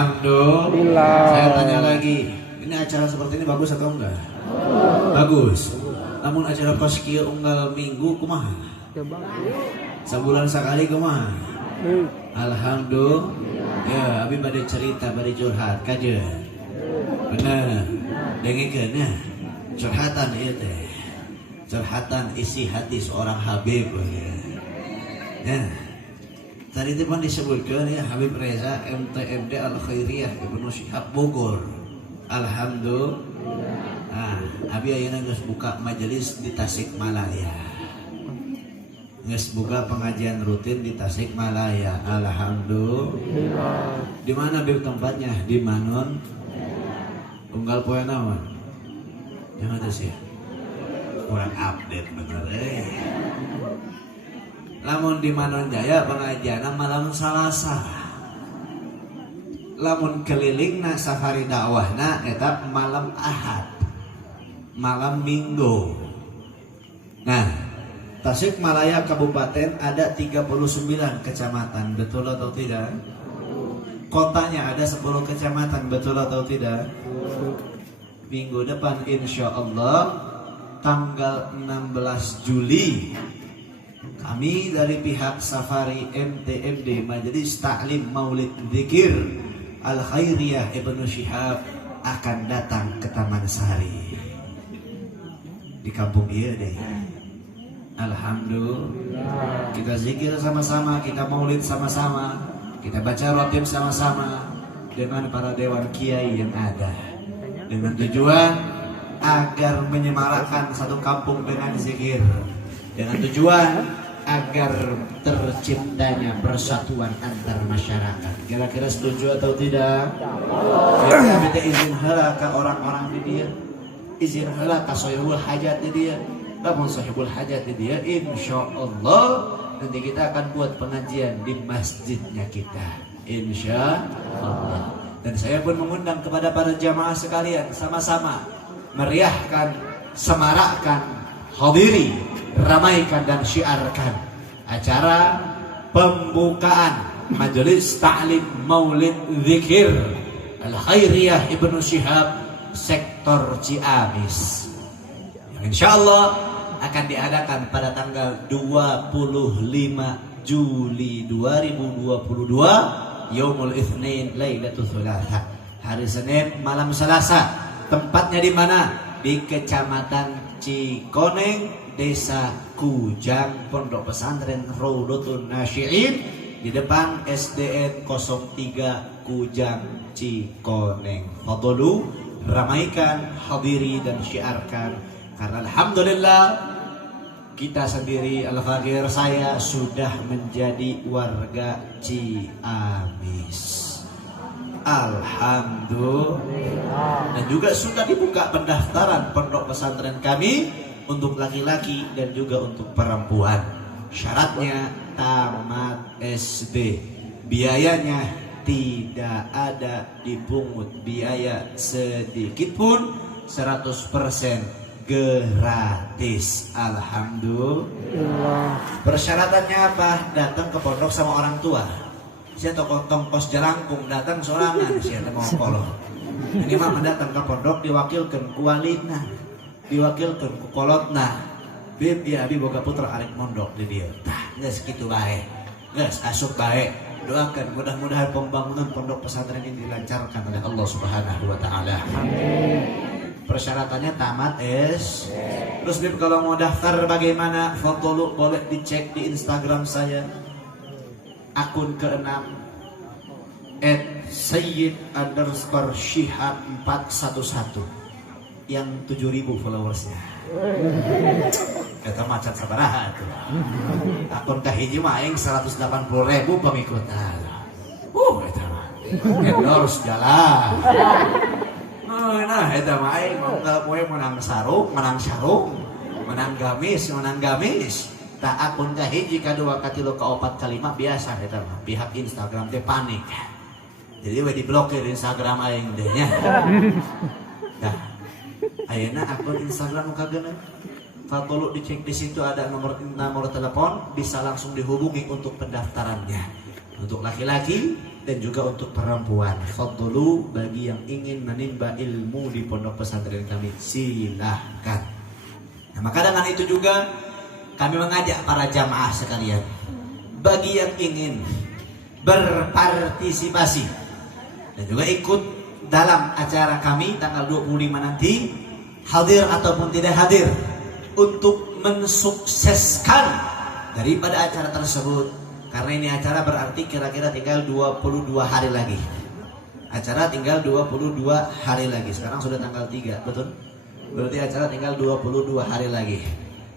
Alhamdulillah. Saya tanya lagi, ini acara seperti ini bagus atau enggak? Bagus. Namun acara pas kieu unggal minggu kumaha? Sebulan sekali kumaha? Alhamdulillah. Ya, abi bade cerita, bade curhat kajeun. Bener. Dengikeun ya. Curhatan ieu teh. Curhatan isi hati seorang Habib. Ya. Tadi itu pun disebutkan ya Habib Reza MTMD Al-Khairiyah Ibnu Syihab Bogor. Alhamdulillah. Nah, abi ayeuna geus buka majelis di Tasikmalaya. Geus buka pengajian rutin di Tasikmalaya. Alhamdulillah. Di mana Bib tempatnya? Di Manon. Unggal poe naon? Yang ada sih. Kurang update bener Lamun di Manon Jaya pengajian malam Salasa. Lamun kelilingna safari dakwahna eta malam Ahad. Malam Minggu. Nah, Tasikmalaya Kabupaten ada 39 kecamatan, betul atau tidak? Kotanya ada 10 kecamatan, betul atau tidak? Minggu depan insya Allah tanggal 16 Juli kami dari pihak Safari MTMD Majelis Ta'lim Maulid Dzikir Al-Khairiyah Ibnu Syihab akan datang ke Taman Sari di kampung ieu deh. Alhamdulillah. Kita zikir sama-sama, kita maulid sama-sama, kita baca rotib sama-sama dengan para dewan kiai yang ada, dengan tujuan agar menyemarakkan satu kampung dengan zikir, dengan tujuan agar terciptanya persatuan antar masyarakat. Kira-kira setuju atau tidak? Ya, minta izin heula ka orang-orang di dia, izin heula ka sahibul hajat di dia. Namun sahibul hajat di dia, insya Allah nanti kita akan buat pengajian di masjidnya kita, insya Allah. Dan saya pun mengundang kepada para jamaah sekalian sama-sama meriahkan, semarakkan, hadiri, ramaikan dan syiarkan acara pembukaan Majelis Ta'lim Maulid Dzikir Al-Khairiyah Ibnu Syihab Sektor Ciamis yang insya Allah akan diadakan pada tanggal 25 Juli 2022 Yaumul Itsnin Lailatul Thulatha, hari Senin malam Selasa. Tempatnya di mana? Di Kecamatan Cikoneng, Desa Kujang, Pondok Pesantren Raudhatun Nasyiin, di depan SDN 03 Kujang Cikoneng. Fadlu, ramaikan, hadiri dan syiarkan, karena alhamdulillah kita sendiri, Al-Fakir saya sudah menjadi warga Ciamis. Alhamdulillah. Dan juga sudah dibuka pendaftaran pondok pesantren kami untuk laki-laki dan juga untuk perempuan. Syaratnya tamat SD. Biayanya tidak ada dipungut biaya sedikit pun, 100% gratis. Alhamdulillah. Persyaratannya apa? Datang ke pondok sama orang tua. Saya tongkos jalangkung datang sorangan, saya mau kolot. Ini mah mendatang ke pondok diwakilkan ku walina, diwakilkan ku kolotna. Bib ya abi boga putra arek mondok di dia. Tah, geus kitu bae. Geus asup bae. Doakan mudah-mudahan pembangunan pondok pesantren ini dilancarkan oleh Allah Subhanahu wa taala. Amin. Persyaratannya tamat S. Terus Bib kalau mau daftar bagaimana? Foto boleh dicek di Instagram saya. Akun ke-6 @sayyid_syihab411 yang 7.000 followersnya. Kata macan sabaraha tuh. Akun kahiji mah aing 180.000 pengikutnya. Eta mah endorse jalan. Nah, eta mah aing mangga poe menang sarung, menang gamis. Tak akun kahiji kadua katilu kaopat kalima biasa eta mah pihak Instagram teh panik. Jadi we diblokir Instagram aing teh nya. Nah, ayeuna akun Instagram kageuna. Fatulu dicek di situ ada nomor telepon, bisa langsung dihubungi untuk pendaftarannya. Untuk laki-laki dan juga untuk perempuan. Fadlu bagi yang ingin menimba ilmu di pondok pesantren kami, silahkan. Nah, maka dengan itu juga kami mengajak para jamaah sekalian, bagi yang ingin berpartisipasi dan juga ikut dalam acara kami tanggal 25 nanti, hadir ataupun tidak hadir, untuk mensukseskan daripada acara tersebut. Karena ini acara berarti kira-kira tinggal 22 hari lagi. Acara tinggal 22 hari lagi. Sekarang sudah tanggal 3, betul? Berarti acara tinggal 22 hari lagi.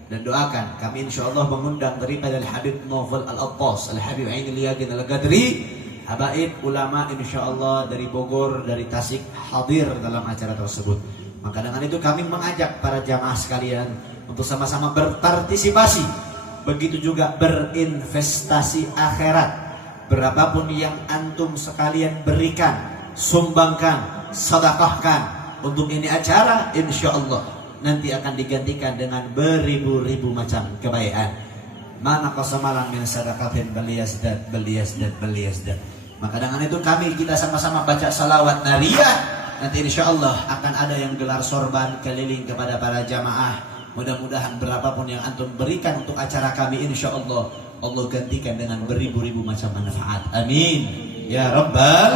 Dan doakan, kami insya Allah mengundang daripada Al-Habib Novel Al-Attas, Al-Habib Ainul Yaqin Al-Qadri, habaib ulama insya Allah dari Bogor, dari Tasik hadir dalam acara tersebut. Maka dengan itu kami mengajak para jamaah sekalian untuk sama-sama berpartisipasi. Begitu juga berinvestasi akhirat. Berapapun yang antum sekalian berikan, sumbangkan, sedekahkan untuk ini acara, insya Allah nanti akan digantikan dengan beribu-ribu macam kebaikan. Mana qasamalan min sadaqatin baliyasdad. Maka dengan itu kita sama-sama baca salawat nariyah. Nanti insya Allah akan ada yang gelar sorban keliling kepada para jamaah. Mudah-mudahan berapapun yang antum berikan untuk acara kami, insya Allah Allah gantikan dengan beribu-ribu macam manfaat. Amin ya Rabbal.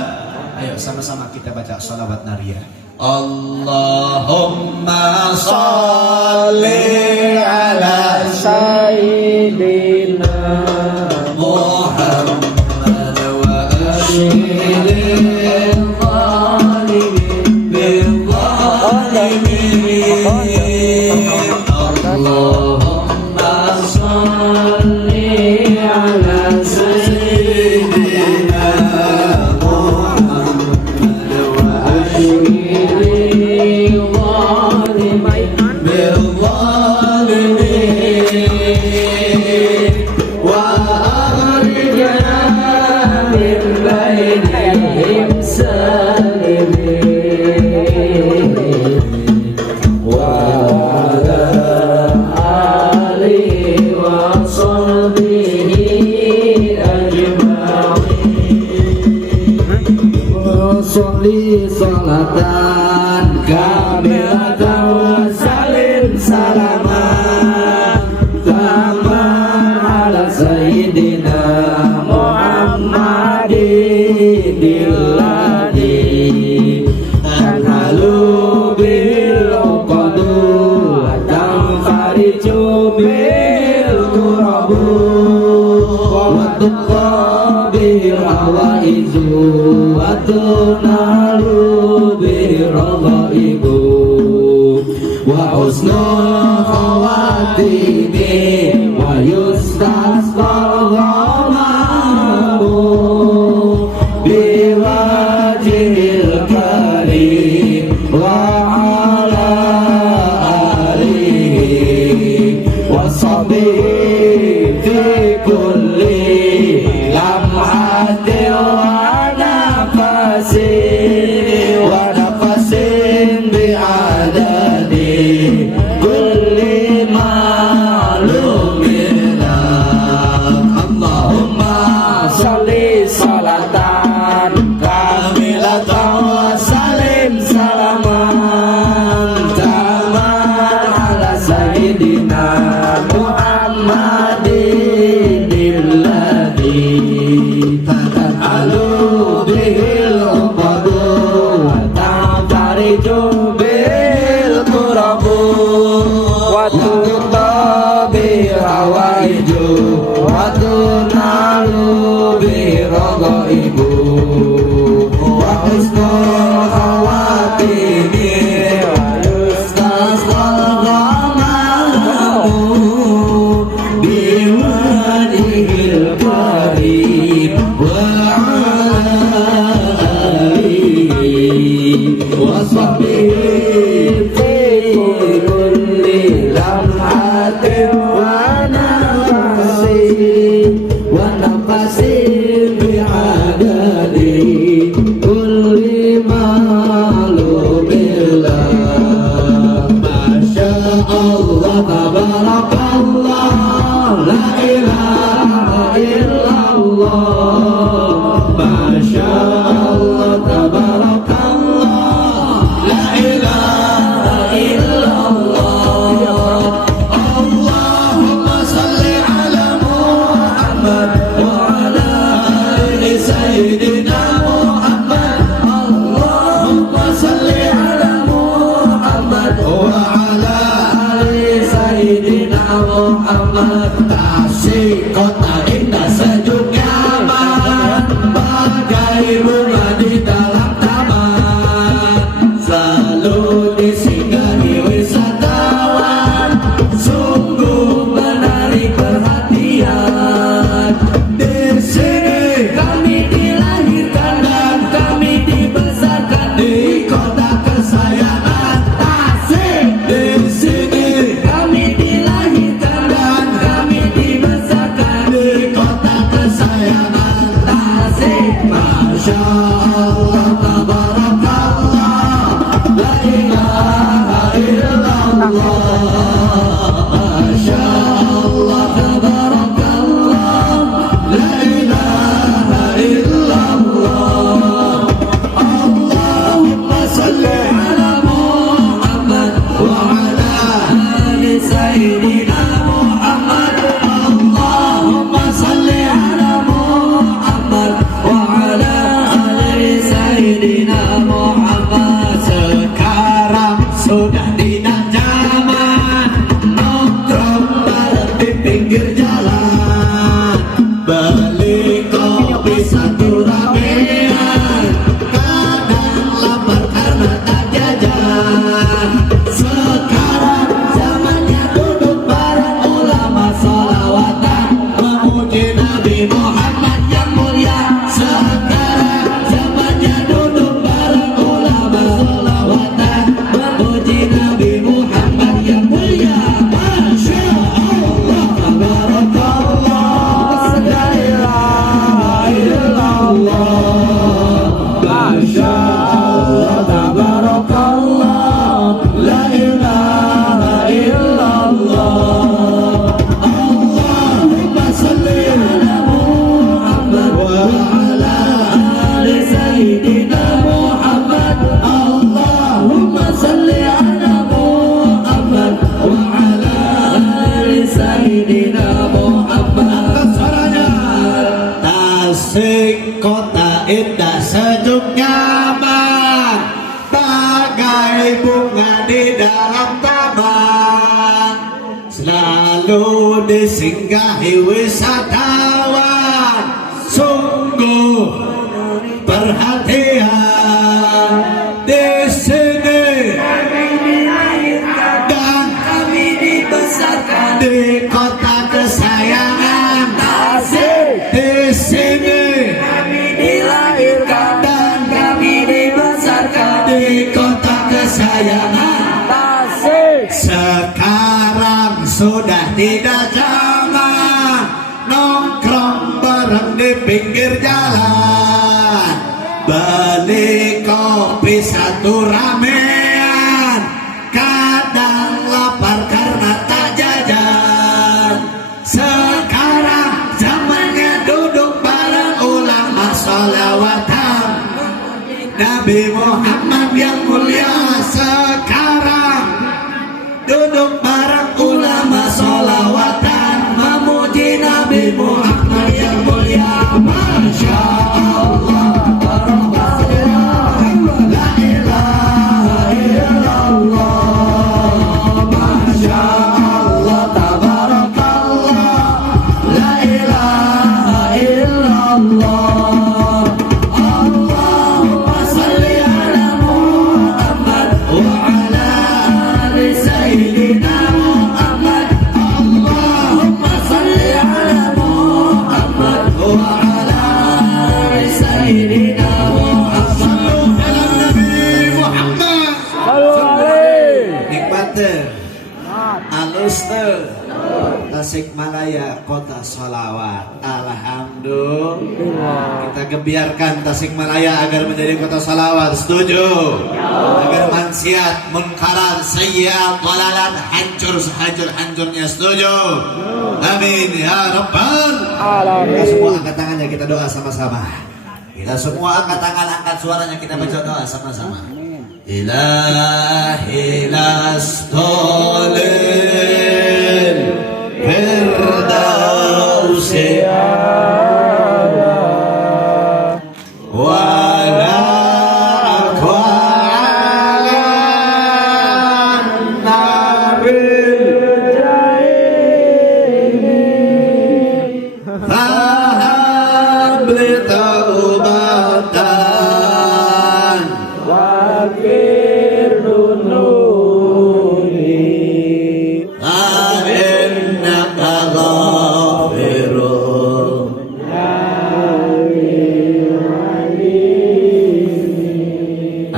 Ayo sama-sama kita baca salawat nariyah. Allahumma salli ala Sayyidina Muhammad wa alihi Allahumma salli ala Sayyidina Muhammad wa alihi salatan kamilatan wa salim salaman taman ala sayyidina Muhammadin dilladhi tanhalu bil uqadu wa tanfariju bil kurabu wa tuqabil hawaizu wa tunalu birradaibu wa husnul khawatimi wa yustasqal ghamamu biwajhil karim wa ala alihi wa sahbihi fi kulli lamhatin wa nafasin wa nafasin bi'adadi kulli ma'lumin. Allahumma salli salatan kamilatan wa salim salaman taman ala sayyidina Muhammadin dilladhi tanhalu bihil uqadu wa tanfariju bil kurabu wa tuqabi hawaiju wa tunalu birradaibu wa husnul khawatimi wa yustasqal ghamamu biwajhil karim wa alihi wa sahbihi fi kulli lamhatin wa nafasin bi'adadi kulli ma'lubillah. Masya Allah tabarakallah la ilaha illallah. Masya Masya Allah, tabarakallah, la ilaha illallah. Allahumma salli ala Muhammad wa ala ali sayyidina Muhammad. Allahumma salli ala Muhammad wa ala ali sayyidina Muhammad. Sekarang sudah tidak zaman nongkrong bareng di pinggir jalan, beli kopi satu ramean, kadang lapar karena tak jajan. Sekarang zamannya duduk bareng ulama sholawatan, memuji Nabi Muhammad yang mulia. Sekarang zamannya duduk bareng ulama sholawatan, memuji Nabi Muhammad yang mulia. Masya Allah, tabarakallah, la ilaha illallah. Masya Allah, tabarakallah, la ilaha illallah. Allahumma salli ala Muhammad wa ala ali sayyidina Muhammad. Allahumma salli ala Muhammad wa ala ali sayyidina Muhammad. Suaranya. Tasik kota indah, sejuk nyaman, bagai bunga di dalam taman, selalu disinggahi wisatawan. Sungguh perhatian di sini, dan kami dibesarkan di kota kesayangan Tasik. Di sini kami dilahirkan dan kami dibesarkan di kota kesayangan Tasik. Sekarang sudah tidak zaman nongkrong bareng di pinggir jalan, beli kopi satu ramean, kadang lapar karena tak jajan. Sekarang zamannya duduk bareng ulama sholawatan, Nabi Muhammad yang mulia. Sekarang duduk bareng ulama sholawatan, memuji Nabi Muhammad yang mulia. Masya Allah, tabarakallah, la ilaha illallah. Masya Allah, tabarakallah, la ilaha illallah. Allahumma salli ala Muhammad wa ala ali sayyidina Muhammad. Allahumma salli ala Muhammad wa ala ali sayyidina Muhammad. Nabi Muhammad. Nikmat teu, alus teu. Tasikmalaya kota sholawat. Alhamdulillah. Kita gebiarkan Tasikmalaya agar menjadi kota sholawat. Setuju? Agar maksiat, munkaran, sayyiat, dalalan hancur sehancur-hancurnya. Setuju? Amin ya rabbal alamin. Kita semua angkat tangannya, kita doa sama-sama. Kita semua angkat tangan, angkat suaranya, kita baca doa sama-sama. Ilahi lastolil firdausi wala aqwa'an naril jahili fahabli taubatan wakir dununi innaka ghafirun.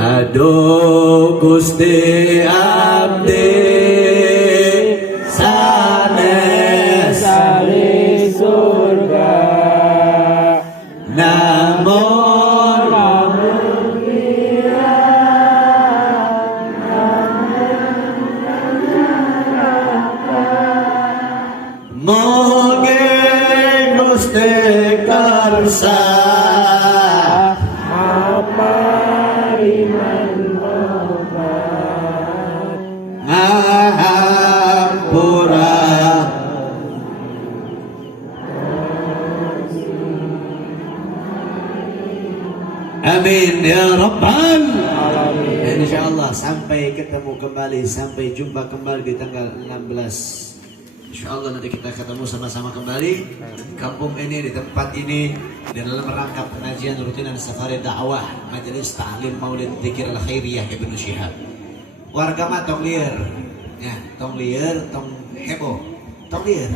Aduh Gusti abdi sanes sari surga, namun ya Rabbal Alamin. dan insyaallah sampai ketemu kembali, sampai jumpa kembali di tanggal 16. Insyaallah nanti kita ketemu sama-sama kembali di kampung ini, di tempat ini, di dalam rangka pengajian rutinan safari dakwah Majelis Ta'lim Maulid Dzikir Al-Khairiyah Ibnu Syihab. Warga mah tong lieur. Ya, tong lieur, tong heboh. Tong lieur.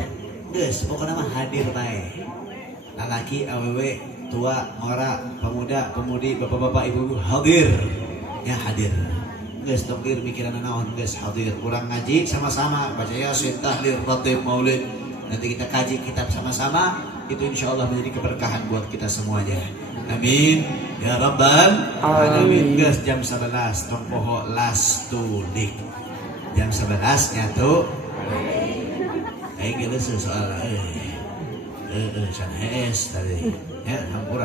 Geus, pokoknya mah hadir bae. Lalaki, awewe, tua, ngora, pemuda, pemudi, bapak-bapak, ibu-ibu hadir. Ya hadir. Guys, takdir mikiran naon, guys hadir. Kurang ngaji sama-sama, baca yasin, tahlil, ratib, maulid. Nanti kita kaji kitab sama-sama. Itu insya Allah menjadi keberkahan buat kita semuanya. Amin. Ya Rabbal Alamin. Guys, jam 11 tong poho las tulik. Jam 11 nyatu. Gitu soal can hees tadi. Ya,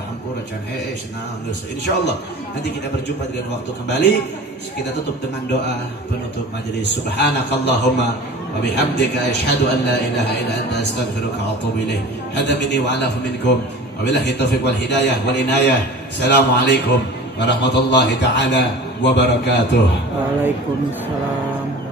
hampura can hees. Nah, insyaallah nanti kita berjumpa dengan waktu kembali. Kita tutup dengan doa penutup majelis. Subhanakallahumma wa bihamdika asyhadu an la ilaha illa anta astaghfiruka wa atubu ilaik. Hadza minni wa ala minkum. Wa billahi taufiq wal hidayah wal inayah. Assalamualaikum warahmatullahi taala wabarakatuh. Waalaikumsalam.